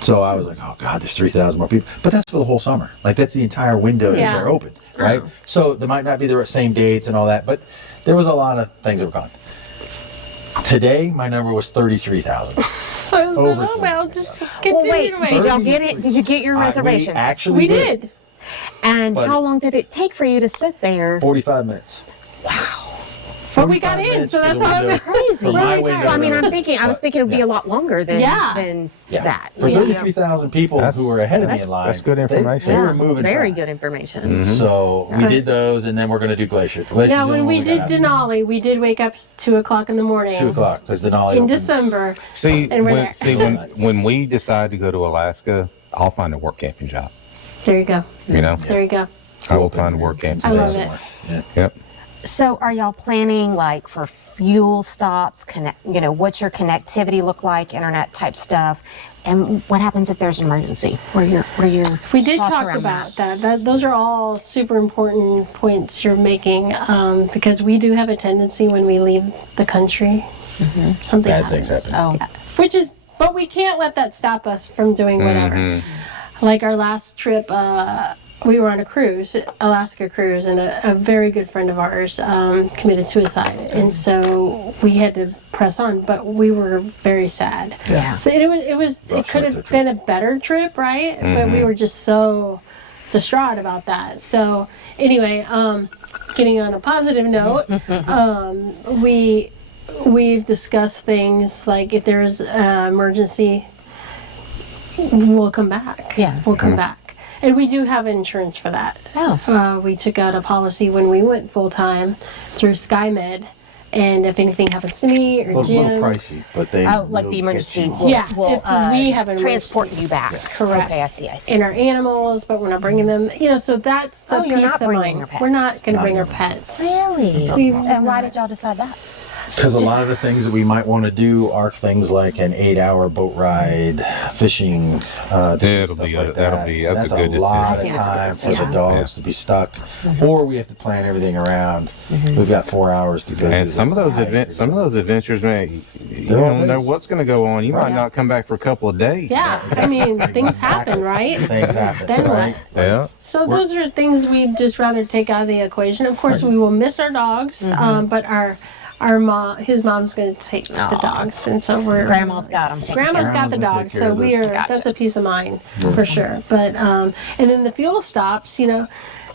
So I was like, oh God, there's 3,000 more people. But that's for the whole summer. Like, that's the entire window that Yeah. they're open, right? So there might not be the same dates and all that, but there was a lot of things that were gone. Today, my number was 33,000. Over Oh, well, just Well, continue wait, to wait. did y'all get it? Did you get your reservations? We actually We did. And but- how long did it take for you to sit there? 45 minutes. But we got 45 in, minutes so for that's the how window. Crazy. For my window. Well, I mean, no. I'm thinking. I was thinking it would be a lot longer than Yeah. that. For Yeah. 33,000 people That's- who were ahead of me in line, that's good information. They were Yeah, moving very fast. good information. So we did those, and then we're going to do Glacier. Glacier's Now, the when only we one did got. Denali, we did wake up 2 o'clock in the morning. 2 o'clock, because Denali In opens. December. See, And we're there. when we decide to go to Alaska, I'll find a work camping job. There you go. You know, There you go. I will find a work camping I job. love it. somewhere. Yeah. Yep. So, are y'all planning like for fuel stops? What's your connectivity look like? Internet type stuff, and what happens if there's an emergency? What are your We did thoughts talk around about that. Those are all super important points you're making, because we do have a tendency when we leave the country, something Bad happens. things happen. Oh, But we can't let that stop us from doing whatever. Like our last trip, we were on a cruise, Alaska cruise, and a very good friend of ours committed suicide, and so we had to press on. But we were very sad. Yeah. So it could have been a better trip, right? But we were just so distraught about that. So anyway, getting on a positive note, we've discussed things like if there's an emergency, we'll come back. Yeah. We'll come back. And we do have insurance for that. Oh. We took out a policy when we went full time through SkyMed, and if anything happens to me or A little Jim, pricey, but they Oh, like will the get emergency you. will, Yeah, will if we have an transport you back. Correct. Okay, I see. and our animals, but we're not bringing them. So that's the Oh, you're peace not of bringing mind. your pets. We're not going to bring our pets. Really? We- And why did y'all decide that? Because a lot of the things that we might want to do are things like an 8-hour boat ride, fishing, different It'll stuff be like a- that. that's a good a lot decision. of I think time it's for a good the decision. dogs to be stuck, or we have to plan everything around. We've got 4 hours to go. And do some of the those hike. events, some of those adventures, man, you They're all don't know days. what's going to go on. You might not come back for a couple of days. Yeah, I mean, things happen, right? Things happen, Then what? right? Yeah. So those are things we'd just rather take out of the equation. Of course, we will miss our dogs, but his mom's going to take the dogs, and so we're Grandma's got them. Grandma's got the Grandma's gonna dogs, take care so of we are. Gotcha. That's a peace of mind for sure. But and then the fuel stops.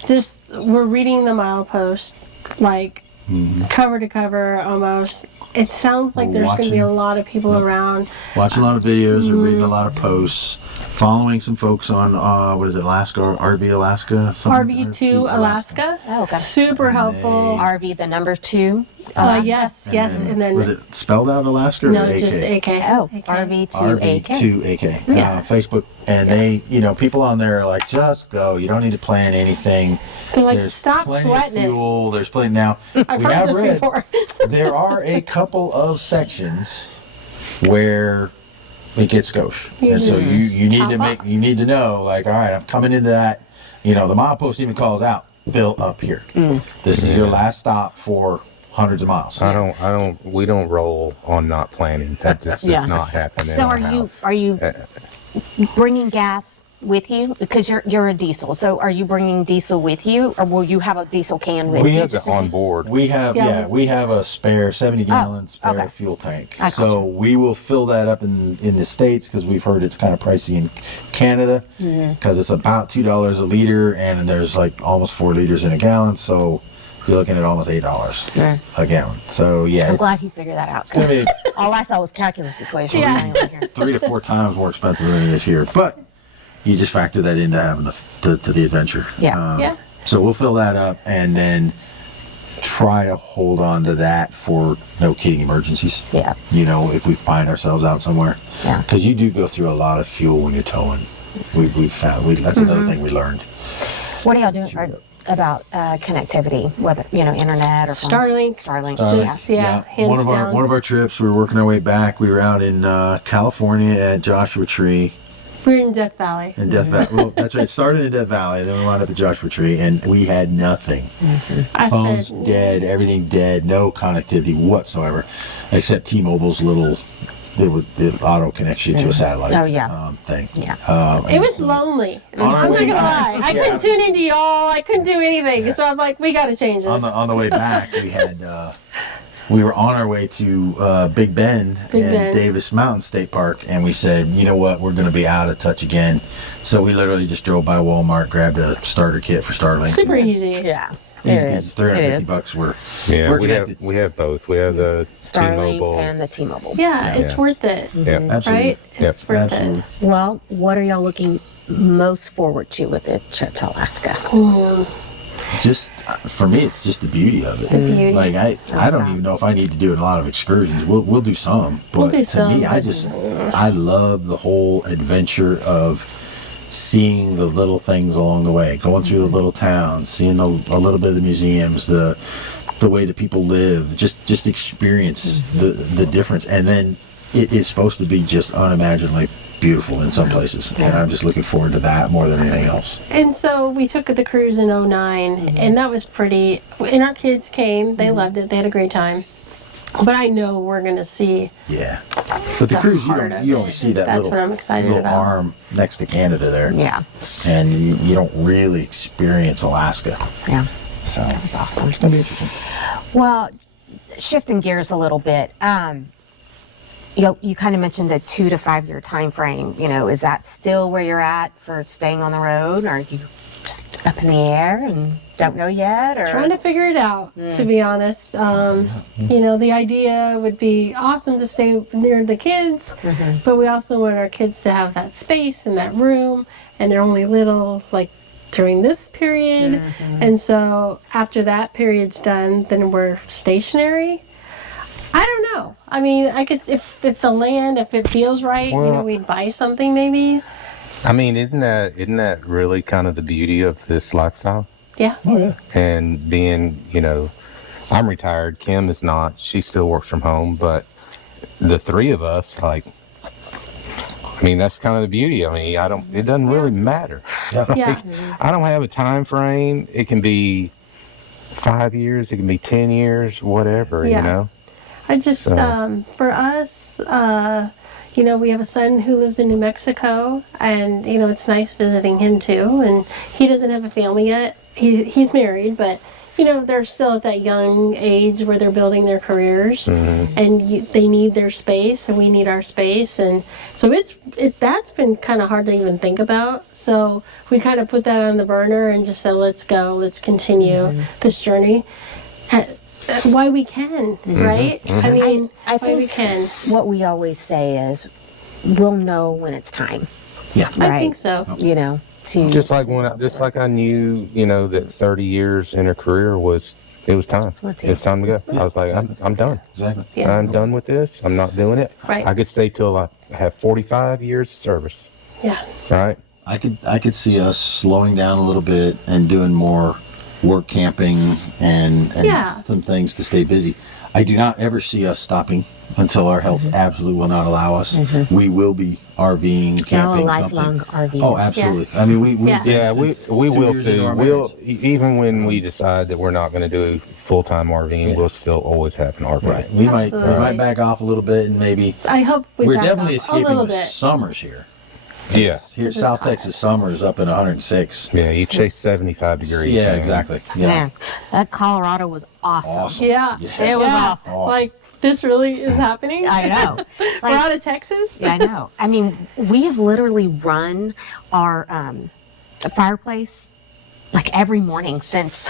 Just we're reading the milepost like cover to cover almost. It sounds like there's going to be a Watching. lot of people around. Watching a lot of videos and reading a lot of posts, following some folks on Alaska, or RV Alaska, something? RV2 Alaska. Oh, okay. Super helpful. RV, the number 2. Yes, and then Was it spelled out Alaska or no, AK? just AK. Oh, AK. RV2AK. RV2AK. Yeah. Facebook, and they, people on there are like, just go. You don't need to plan anything. They're like, There's stop plenty sweating of it. fuel. There's plenty. Now, I've we heard have this read before. there are a couple of sections where it gets gauche, and so you need to Top up. you need to know, like, all right, I'm coming into that. The milepost even calls out, fill up here. This is your last stop for hundreds of miles. We don't roll on not planning. That just Yeah. does not happen So in our house. are you bringing gas with you? Because you're a diesel. So are you bringing diesel with you, or will you have a diesel can with We you? have just it in on case? board. We have Yeah. we have a spare 70-gallon spare okay. fuel tank. I So we will fill that up in the States, because we've heard it's kind of pricey in Canada, because it's about $2 a liter, and there's like almost 4 liters in a gallon. So you're looking at almost $8 a gallon. So yeah, I'm it's glad you figured that out. gonna be All I saw was calculus equations. Yeah. lying over here. 3 to 4 times more expensive than it is here. But you just factor that into having to the adventure. Yeah. Yeah. So we'll fill that up, and then try to hold on to that for no kidding emergencies. Yeah. You know, if we find ourselves out somewhere. Yeah. Because you do go through a lot of fuel when you're towing. We've found that's another thing we learned. What are y'all doing about connectivity, whether internet or phones? Starlink. Starlink. Just, hands One of our trips, we were working our way back. We were out in California at Joshua Tree. We're in Death Valley. In Death Valley. Well, that's right. It started in Death Valley, then we wound up at Joshua Tree, and we had nothing. Phones dead, everything dead, no connectivity whatsoever, except T-Mobile's little. It auto connects you to a satellite. Oh, yeah. Thing. Yeah. It was lonely. On our I'm not way gonna back- lie. I couldn't tune into y'all. I couldn't do anything. So I'm like, we got to change this. On the way back, we had we were on our way to Big Bend and Davis Mountain State Park, and we said, you know what, we're going to be out of touch again. So we literally just drove by Walmart, grabbed a starter kit for Starlink. Super easy. Yeah. Easy It peasy, is. $350 we're connected. we have both. We have the Starlink T-Mobile. and the T-Mobile. Yeah, it's worth it. Yeah. Absolutely. Right? Yep. It's worth Absolutely. Well, what are y'all looking most forward to with the trip to Alaska? Just for me, it's just the beauty of it. The beauty. Like I don't even know if I need to do a lot of excursions. We'll do some, but We'll do to some, me, I love the whole adventure of seeing the little things along the way, going through the little towns, seeing a little bit of the museums, the way that people live, just experience the difference. And then it is supposed to be just unimaginably beautiful in some places, and I'm just looking forward to that more than anything else. And so we took the cruise in 09, and that was pretty. And our kids came; they loved it. They had a great time. But I know we're gonna see. Yeah, but the cruise, you only see that That's little, what I'm excited little about. arm next to Canada there. Yeah. And you don't really experience Alaska. Yeah. So That's awesome. it's gonna be interesting. Well, shifting gears a little bit, you kind of mentioned the 2 to 5 year time frame. Is that still where you're at for staying on the road? Or are you just up in the air and don't know yet? Or Trying to figure it out, to be honest. The idea would be awesome to stay near the kids, but we also want our kids to have that space and that room, and they're only little, like, during this period. And so after that period's done, then we're stationary. I don't know. I mean, I could, if the land, if it feels right, Well, we'd buy something maybe. I mean, isn't that really kind of the beauty of this lifestyle? Yeah. Oh yeah. And being, I'm retired. Kim is not. She still works from home. But the three of us, like, I mean, that's kind of the beauty. I mean, it doesn't really matter. Yeah. I don't have a time frame. It can be 5 years. It can be 10 years, whatever, Yeah. I just, for us, we have a son who lives in New Mexico, and, it's nice visiting him too. And he doesn't have a family yet. He's married, but, they're still at that young age where they're building their careers, and they need their space, and we need our space. And so that's been kind of hard to even think about. So we kind of put that on the burner and just said, let's go, let's continue this journey. Why we can, right? I mean, I why think we can. what we always say is we'll know when it's time. Yeah. I think so. Just like I knew, that 30 years in her career it was time. It's time to go. I was like, I'm done. Exactly. Yeah. I'm done with this. I'm not doing it. Right. I could stay till I have 45 years of service. Yeah. Right. I could see us slowing down a little bit and doing more work camping and Yeah. some things to stay busy. I do not ever see us stopping until our health absolutely will not allow us. We will be RVing, camping, lifelong something. RVers. Oh, absolutely. I mean, we Yeah. Yeah, we since will 2 years into too. our We'll marriage. even when we decide that we're not going to do full-time RVing, Yeah. we'll still always have an RV. Right. We Absolutely. might back off a little bit and maybe I hope we're back definitely off a escaping little the bit. summers here. Yeah. Here, South Texas summers up in 106. Yeah, you chase 75 degrees. Yeah, man. exactly. Yeah. Man, that Colorado was awesome. Awesome. Yeah. Yeah. It was Yeah. awesome. Like, this really is happening? I know. We're out of Texas? Yeah, I know. I mean, we have literally run our fireplace like every morning since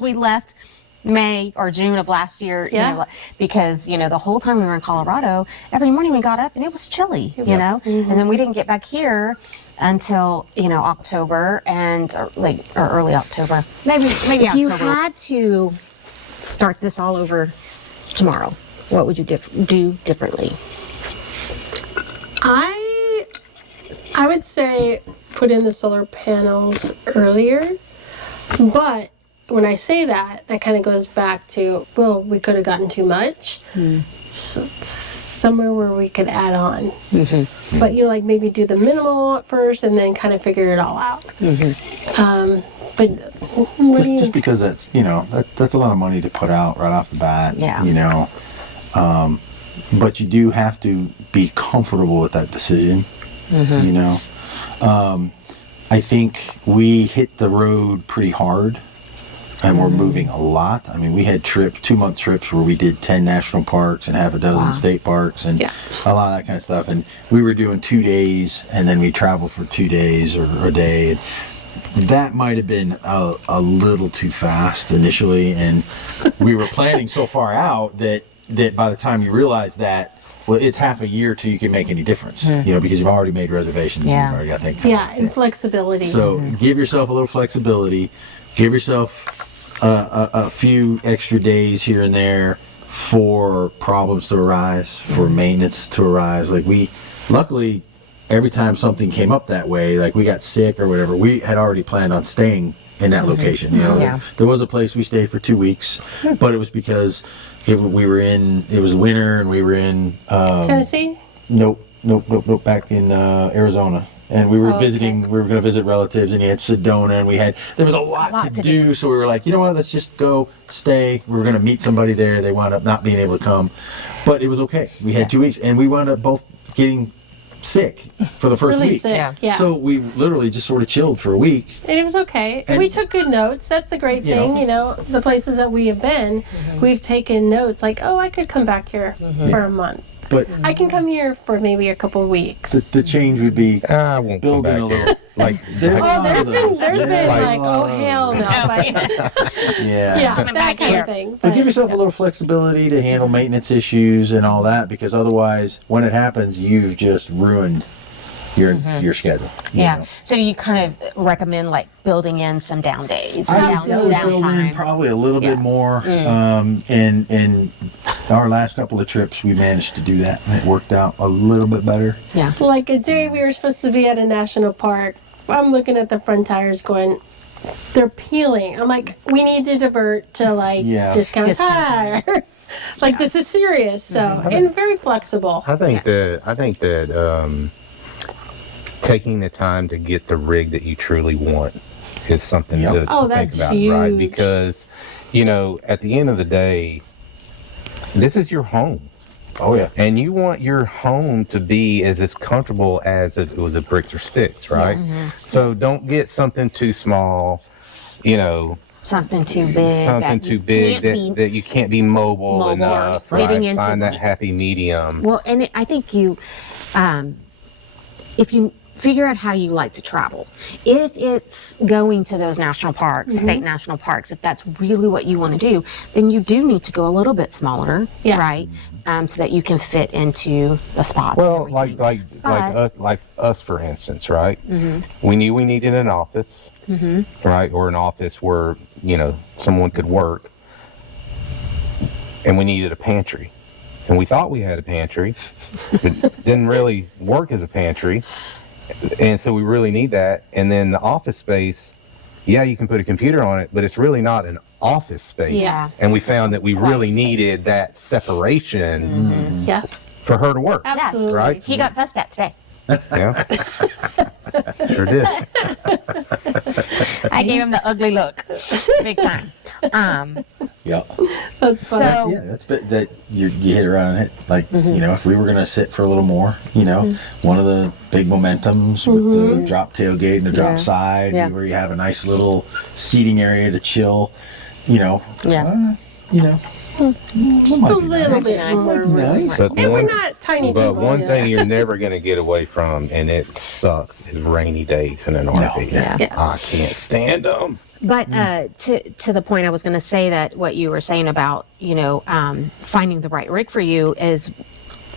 we left May or June of last year. Yeah. Because the whole time we were in Colorado, every morning we got up and it was chilly. And then we didn't get back here until October or early October. Maybe If October. you had to start this all over tomorrow, what would you do differently? I would say put in the solar panels earlier, but when I say that, that kind of goes back to, well, we could have gotten too much. Somewhere where we could add on. But, you know, like maybe do the minimal at first and then kind of figure it all out. But what do you... Just because that's, you know, that's a lot of money to put out right off the bat, Yeah. you know. But you do have to be comfortable with that decision, you know. I think we hit the road pretty hard. And we're moving a lot. I mean, we had 2-month trips where we did 10 national parks and half a dozen state parks and a lot of that kind of stuff. And we were doing 2 days and then we traveled for 2 days or a day. And that might have been a little too fast initially. And we were planning so far out that by the time you realize that, well, it's half a year till you can make any difference, you know, because you've already made reservations. Yeah. You've already got things. Yeah, and flexibility. So give yourself a little flexibility. Give yourself a few extra days here and there for problems to arise, for maintenance to arise. Like luckily, every time something came up that way, like we got sick or whatever, we had already planned on staying in that location. You know, there was a place we stayed for 2 weeks, but it was because it was winter and we were in Tennessee? Nope. Back in Arizona. And we were visiting, we were going to visit relatives, and you had Sedona, and there was a lot to do. So we were like, you know what, let's just go stay. We were going to meet somebody there. They wound up not being able to come. But it was okay. We had 2 weeks, and we wound up both getting sick for the first Really week. sick, yeah. So we literally just sort of chilled for a week. And it was okay. And we took good notes. That's the great thing. You know, the places that we have been, we've taken notes like, oh, I could come back here for a month. But I can come here for maybe a couple weeks. the change would be I won't come building back a little. here. Like, Oh, there's been Yeah. like, oh hell no. Yeah, that kind of thing. But give yourself a little flexibility to handle maintenance issues and all that, because otherwise, when it happens, you've just ruined your schedule. you know. So you kind of recommend like building in some down days, I would build in downtime. probably a little bit more. And our last couple of trips, we managed to do that, and it worked out a little bit better. Yeah. Like a day we were supposed to be at a national park. I'm looking at the front tires going, they're peeling. I'm like, we need to divert to like discount tire. Like this is serious. So and very flexible. I think that taking the time to get the rig that you truly want is something to think that's about, huge. right? Because, you know, at the end of the day, this is your home. Oh yeah. And you want your home to be as comfortable as it was a bricks or sticks, right? So don't get something too small, you know, Something too big. that you can't be mobile enough, fitting right? into Find that one. happy medium. Well, and I think you, if you figure out how you like to travel, if it's going to those national parks, state national parks, if that's really what you want to do, then you do need to go a little bit smaller, right? So that you can fit into the spots. Well, like us, for instance, right? We knew we needed an office, right, or an office where, you know, someone could work, and we needed a pantry, and we thought we had a pantry, but didn't really work as a pantry, and so we really need that. And then the office space, you can put a computer on it, but it's really not an office space. And we found that we really needed that separation for her to work. Absolutely. Right? He got fussed at today. Yeah. Sure did. I gave him the ugly look, big time. Yeah. That's funny. Yeah, that's that you hit it right on it. Like, you know, if we were gonna sit for a little more, you know, one of the big momentums with the drop tailgate and the drop side, where you have a nice little seating area to chill, you know. You know. Just a little bit more. Nice. But And we're not tiny But people. one thing you're never going to get away from, and it sucks, is rainy days in an RV. I can't stand them. But to the point, I was going to say that what you were saying about, you know, finding the right rig for you is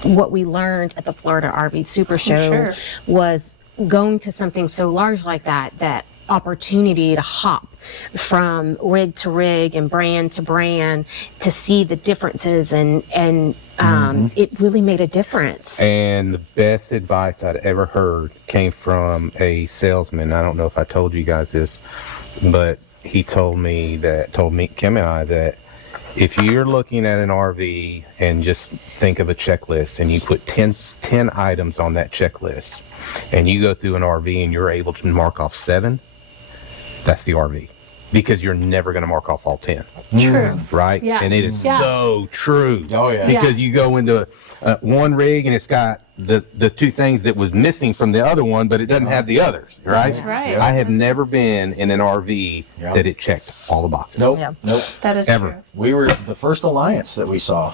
what we learned at the Florida RV Super Show was going to something so large like that opportunity to hop from rig to rig and brand to brand to see the differences, and it really made a difference. And the best advice I'd ever heard came from a salesman. I don't know if I told you guys this, but he told me, Kim and I, that if you're looking at an RV and just think of a checklist and you put 10 items on that checklist and you go through an RV and you're able to mark off 7, that's the RV. Because you're never going to mark off all 10. True. Right? Yeah. And it is Yeah. so true. Oh, yeah. Because you go into one rig and it's got the 2 things that was missing from the other one, but it doesn't have the others, right? Right. I have never been in an RV Yeah. that it checked all the boxes. Nope. Yeah. Nope. That is Ever. true. We were the first alliance that we saw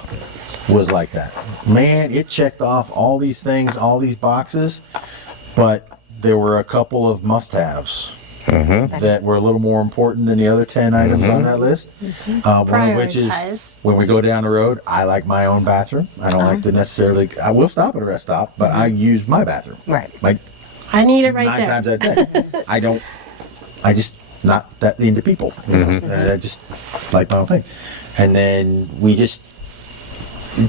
was like that. Man, it checked off all these things, all these boxes, but there were a couple of must-haves that were a little more important than the other 10 items on that list. One of which is Prioritize. when we go down the road, I like my own bathroom. I don't like to necessarily. I will stop at a rest stop, but I use my bathroom. Right. Like I need it right 9 there. times out of 10. I just not that into people. You know? And I just like my own thing. And then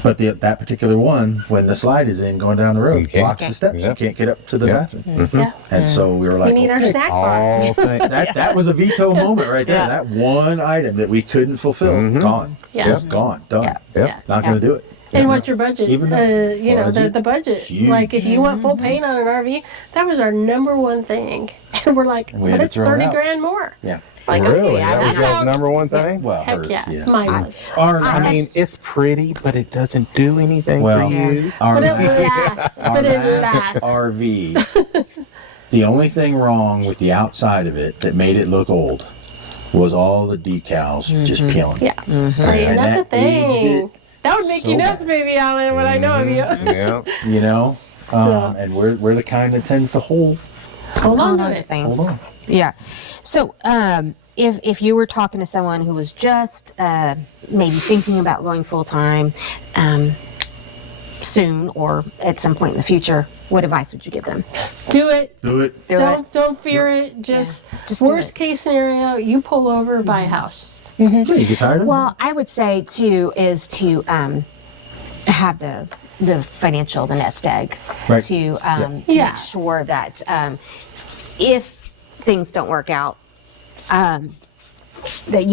but that particular one, when the slide is in going down the road, Okay. blocks the steps. Yep. You can't get up to the Yep. bathroom. Yeah. And so we were like, We need our okay. snack bar. All things. That was a veto moment right there. Yeah. That one item that we couldn't fulfill, gone. Yeah. Just gone. Done. Yeah. Yep. Yeah. Not going to do it. And what's your budget? Even the budget. huge. Like if you want full paint on an RV, that was our number one thing. And we're like, We had but to it's throw it 30 out. grand more. Yeah. Like, Really? okay, That was I'm your out. number one thing? Well, Heck hers, yeah. Mine was. I mean, it's pretty, but it doesn't do anything Well, for you. our But it last- lasts. our But it last lasts. RV, the only thing wrong with the outside of it that made it look old was all the decals just peeling. Yeah. Right, And and that's the that aged thing. it That would make so you nuts, bad. baby Alan, when I know of you. Yeah. You know? So- And we're the kind that tends to hold Hold on Hold to on to it. things. on. Yeah. So, if you were talking to someone who was just maybe thinking about going full time soon or at some point in the future, what advice would you give them? Do it. Do it. Do it. Don't fear it. Just Just do worst it. case scenario, you pull over, buy a house. Yeah, you get tired of it? Well, I would say too is to have the financial, the nest egg, Right. to Yeah. make sure that if things don't work out, that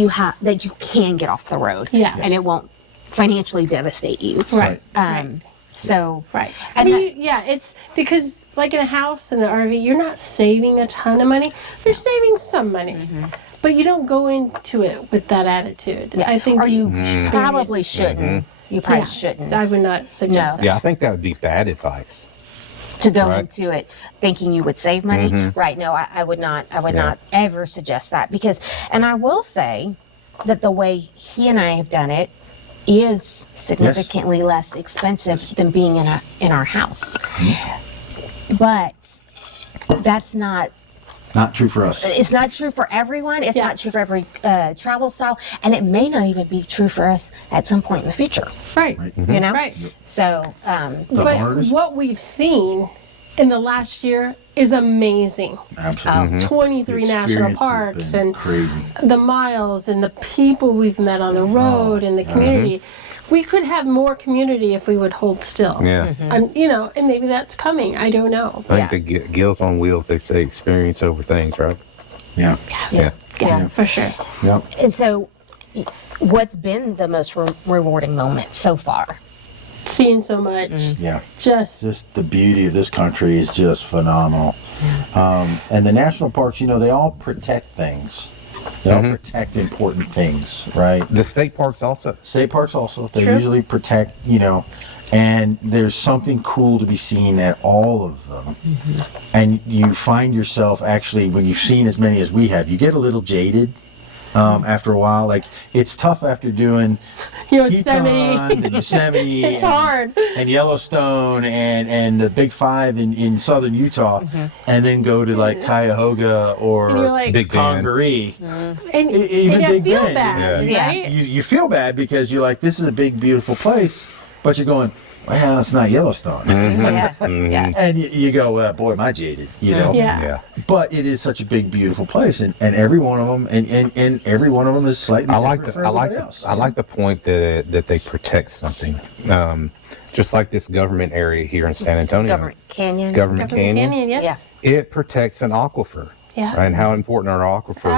you can get off the road, Yeah. and it won't financially devastate you. Right. So Right. And it's because like in a house in the RV, you're not saving a ton of money. You're saving some money. But you don't go into it with that attitude. I think or you experience- probably shouldn't. You probably shouldn't. I would not suggest No. that. Yeah, I think that would be bad advice. To go Right. into it thinking you would save money, right? No, I would not. I would not ever suggest that because, and I will say that the way he and I have done it is significantly less expensive than being in our house. But that's not. Not true for us. It's not true for everyone. It's Yeah. not true for every travel style, and it may not even be true for us at some point in the future. Right. You know. Right. So. The But hardest. what we've seen in the last year is amazing. Absolutely. 23 The national experience has parks been and crazy. the miles and the people we've met on the road and the community. We could have more community if we would hold still. Yeah. And maybe that's coming. I don't know. I think the Gills on Wheels, they say experience over things, right? Yeah. Yeah. Yeah, for sure. Yep. And so, what's been the most rewarding moment so far? Seeing so much. Yeah. Just The beauty of this country is just phenomenal. And the national parks, they all protect things. They all protect important things, right? The state parks also. State parks also, they True. usually protect, and there's something cool to be seen at all of them. And you find yourself actually, when you've seen as many as we have, you get a little jaded after a while. Like, it's tough after doing Tetons and Yosemite It's hard. and Yellowstone and the Big Five in southern Utah, and then go to like Cuyahoga or And you're like, Big Bend. Congaree. and even you Big feel Bend, bad, Yeah. right? You feel bad because you're like, this is a big, beautiful place, but you're going, well, it's not Yellowstone. Yeah. Yeah. And you go, boy, am I jaded, you know? Yeah. Yeah. But it is such a big, beautiful place, and every one of them, and every one of them is slightly different for everybody else. I like the point that they protect something. Just like this government area here in San Antonio. Government Canyon. Government Canyon. Yes. It protects an aquifer. Yeah. And how important are aquifers for a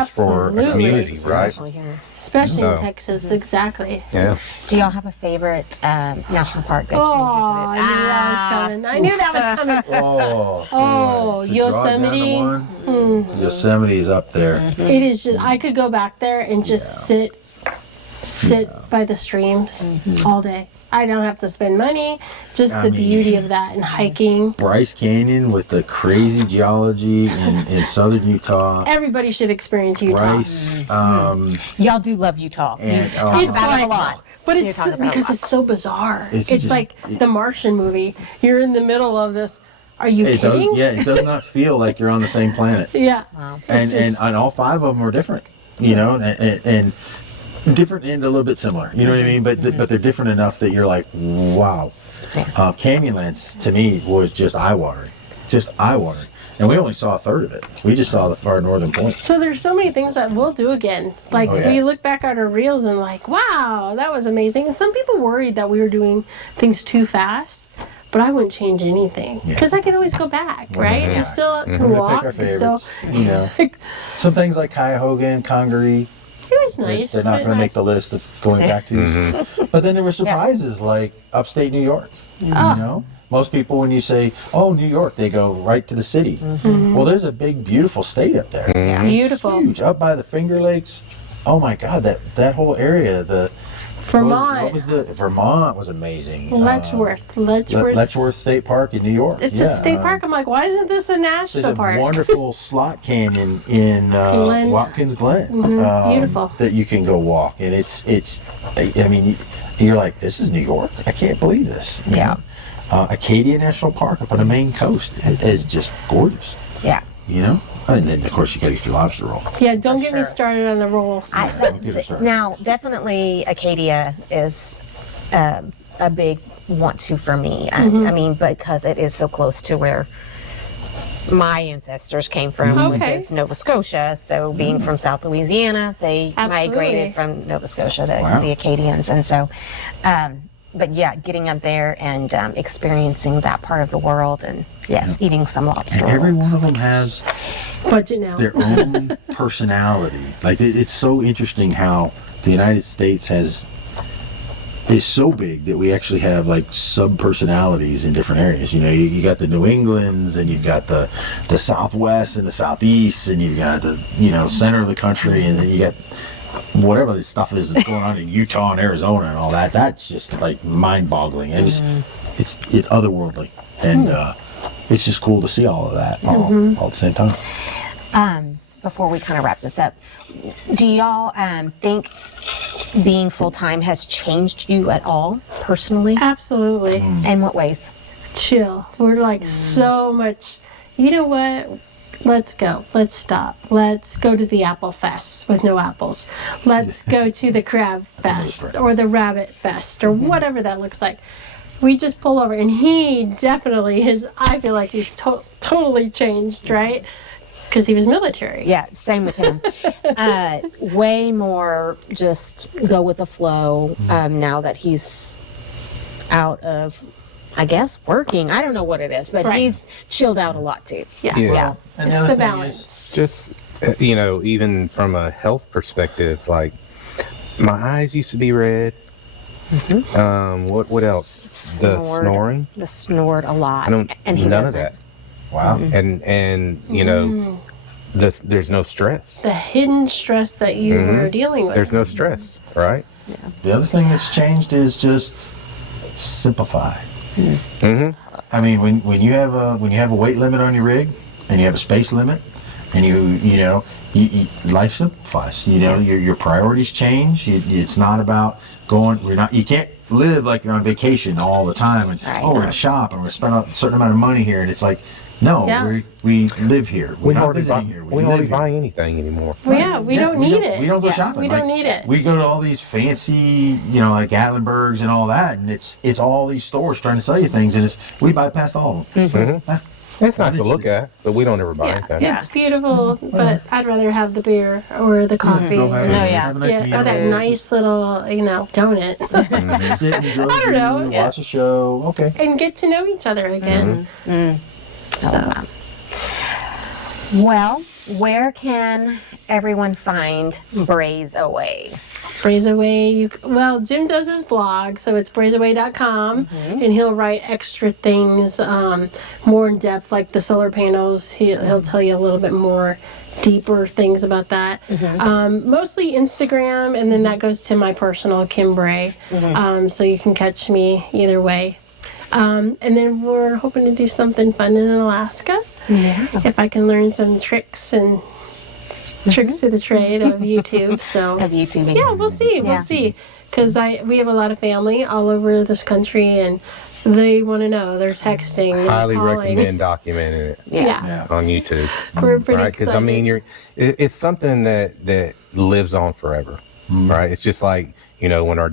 Absolutely. community, right? Especially here. Especially in So- Texas, exactly. Yeah. Do y'all have a favorite national park that Oh, you visited? I knew that was coming. I knew that was coming. Oh, Oh, to draw it down to Yosemite. one, Yosemite's up there. It is just, I could go back there and just sit by the streams all day. I don't have to spend money, just I the mean- beauty of that and hiking. Bryce Canyon with the crazy geology in southern Utah. Everybody should experience Utah. Bryce, Y'all do love Utah. And- you talk It's about it a like- lot. But You it's talk about it a because lot. it's so bizarre. It's It's just- like the Martian movie. You're in the middle of this. Are you it kidding? does not feel like you're on the same planet. Yeah. Wow. And, It's just- and all 5 of them are different, you know, and different and a little bit similar, you know what I mean? But but they're different enough that you're like, wow. Yeah. Canyonlands to me was just eye-watering, and we only saw a third of it. We just saw the far northern point. So there's so many things that we'll do again. Like Oh, yeah. we look back at our reels and like, wow, that was amazing. And some people worried that we were doing things too fast, but I wouldn't change anything Yeah. because I can always go back, right? Yeah. We still We're can gonna walk. pick our We still, favorites, you know. Some things like Cuyahoga and Congaree, it was nice. they're not but going to make the list of going back to. But then there were surprises like upstate New York. You know, most people when you say, "Oh, New York," they go right to the city. Well, there's a big, beautiful state up there. beautiful. Huge, up by the Finger Lakes. Oh my God, that whole area. Vermont, What was the Vermont was amazing. Letchworth. Letchworth State Park in New York. It's a state park. I'm like, why isn't this a There's national a park? wonderful slot canyon in Glen. Watkins Glen. Beautiful. That you can go walk, and it's. I mean, you're like, this is New York. I can't believe this. you Yeah. know? Acadia National Park up on the Maine coast is just gorgeous. Yeah. You know, and then of course you got to get your lobster roll. Yeah, don't For get me sure. started on the rolls. Don't get us started. Now, definitely Acadia is a big want to for me. I mean, because it is so close to where my ancestors came from, which Okay. is Nova Scotia. So being from South Louisiana, they Absolutely. migrated from Nova Scotia, Wow. the Acadians. And so, but yeah, getting up there and experiencing that part of the world and yes, eating some lobster And every rolls. one of them has Budget now. their own personality. Like it's so interesting how the United States is so big that we actually have like sub personalities in different areas. You know, you got the New Englands, and you've got the Southwest and the Southeast, and you've got the center of the country, and then you got whatever this stuff is that's going on in Utah and Arizona and all that. That's just like mind-boggling. It's otherworldly, and it's just cool to see all of that all at the same time. Before we kind of wrap this up, do y'all think being full-time has changed you at all personally? Absolutely. In what ways? Chill. We're like so much, you know what? Let's go. Let's stop. Let's go to the Apple Fest with no apples. Let's go to the Crab Fest or the Rabbit Fest or whatever that looks like. We just pull over, and he definitely is. I feel like he's totally changed, right? Because he was military. Yeah, same with him. Way more just go with the flow now that he's out of, I guess, working. I don't know what it is, but Right. he's chilled out a lot too. Yeah. Yeah. And It's other the thing balance. Just even from a health perspective, like my eyes used to be red. What else? The snoring. The snored a lot. I don't. And he none of doesn't. that. Wow. And there's no stress. The hidden stress that you were dealing with. There's no stress, right? The other thing that's changed is just simplify. I mean, when you have a weight limit on your rig, and you have a space limit, and you life simplifies. Your priorities change. It's not about going. You can't live like you're on vacation all the time. And Right. we're gonna shop and we're gonna spend a certain amount of money here, and it's like No, Yeah. we live here. We're We not hardly buy, visiting here. we live hardly here. buy anything anymore. Well, yeah, we don't need it. We don't go Yeah. shopping. We don't need it. We go to all these fancy, like Gatlinburgs and all that, and it's all these stores trying to sell you things, and we bypassed all of them. Mm-hmm. It's nice to look at, but we don't ever buy Yeah, anything. Yeah. it's beautiful, but I'd rather have the beer or the coffee. Go have, No, a, yeah. have a nice Yeah, meal. or that nice little, donut. Sit and enjoy I don't know. you, watch a show. Okay. And get to know each other again. So, Well, where can everyone find BraysAway? BraysAway, Jim does his blog, so it's braysaway.com, and he'll write extra things, more in depth, like the solar panels. He'll tell you a little bit more deeper things about that. Mostly Instagram, and then that goes to my personal Kim Bray, so you can catch me either way. And then we're hoping to do something fun in Alaska. Yeah. If I can learn some tricks and tricks to the trade of YouTube. So Of YouTubing. yeah, we'll see. Yeah. We'll see. Because we have a lot of family all over this country, and they want to know. They're texting. They're Highly calling. recommend documenting it Yeah. Yeah. on YouTube. We're pretty Right? Because excited. it's something that lives on forever, right? It's just like when our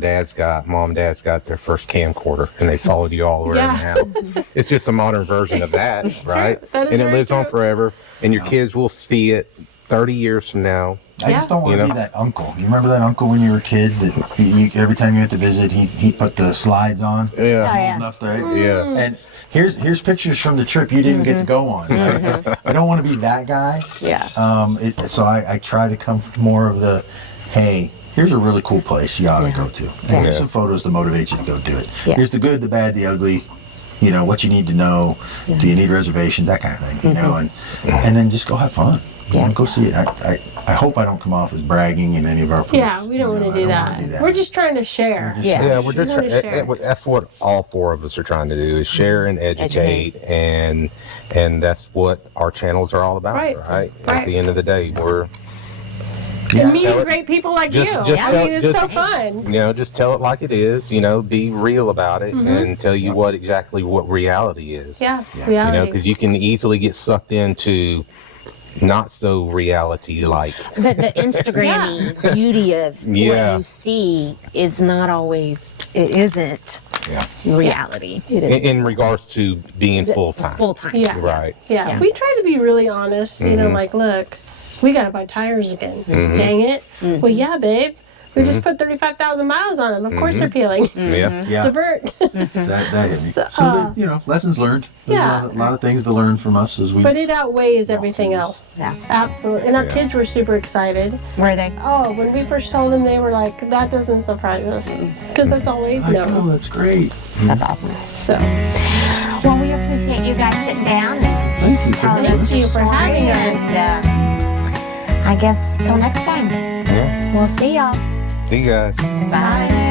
mom and dad's got their first camcorder and they followed you all around the house. It's just a modern version of that, right? That is And it very lives on true. forever, and your kids will see it 30 years from now. I just don't want You to know? be that uncle. You remember that uncle when you were a kid that every time you went to visit, he put the slides on? Oh, yeah. Enough there. Yeah. And here's pictures from the trip you didn't get to go on. Right? I don't want to be that guy. Yeah. So I try to come from more of the, hey, here's a really cool place you ought to go to. And here's Yeah. some photos to motivate you to go do it. Yeah. Here's the good, the bad, the ugly. What you need to know. Do you need reservations? That kind of thing. And then just go have fun. Yeah. Go see it. I hope I don't come off as bragging in any of our posts. Yeah, we don't want to I do don't that. wanna do We're just trying to share. Yeah. Yeah, we're just wanna share. that's what all four of us are trying to do is share and educate, and that's what our channels are all about, Right. right? At Right. the end of the day, we're And meeting Tell it- great people like just- you. just I tell- mean, it's just- so fun. just tell it like it is, be real about it and tell you exactly what reality is. Yeah, Yeah. reality. Because you can easily get sucked into not so reality like. The Instagram-y beauty of Yeah. what you see is not always, it isn't Yeah. reality. It is In regards to being full time. full time. Yeah. Right. Yeah. Yeah. We try to be really honest, like, look, we got to buy tires again. Dang it. Well, yeah, babe. We just put 35,000 miles on them. Of course they're peeling. Yeah. Yeah. Divert. That hit me. So, lessons learned. There's Yeah. a lot of things to learn from us as we. But it outweighs everything else. Yeah. Absolutely. And our Yeah. kids were super excited. Were they? Oh, when we first told them, they were like, that doesn't surprise us. Because that's always I know, no. that's great. That's awesome. So, Well, we appreciate you guys sitting down and Thank you. telling Thank us you your for story, having us. and I guess till next time, Yeah. we'll see y'all. See you guys. Bye.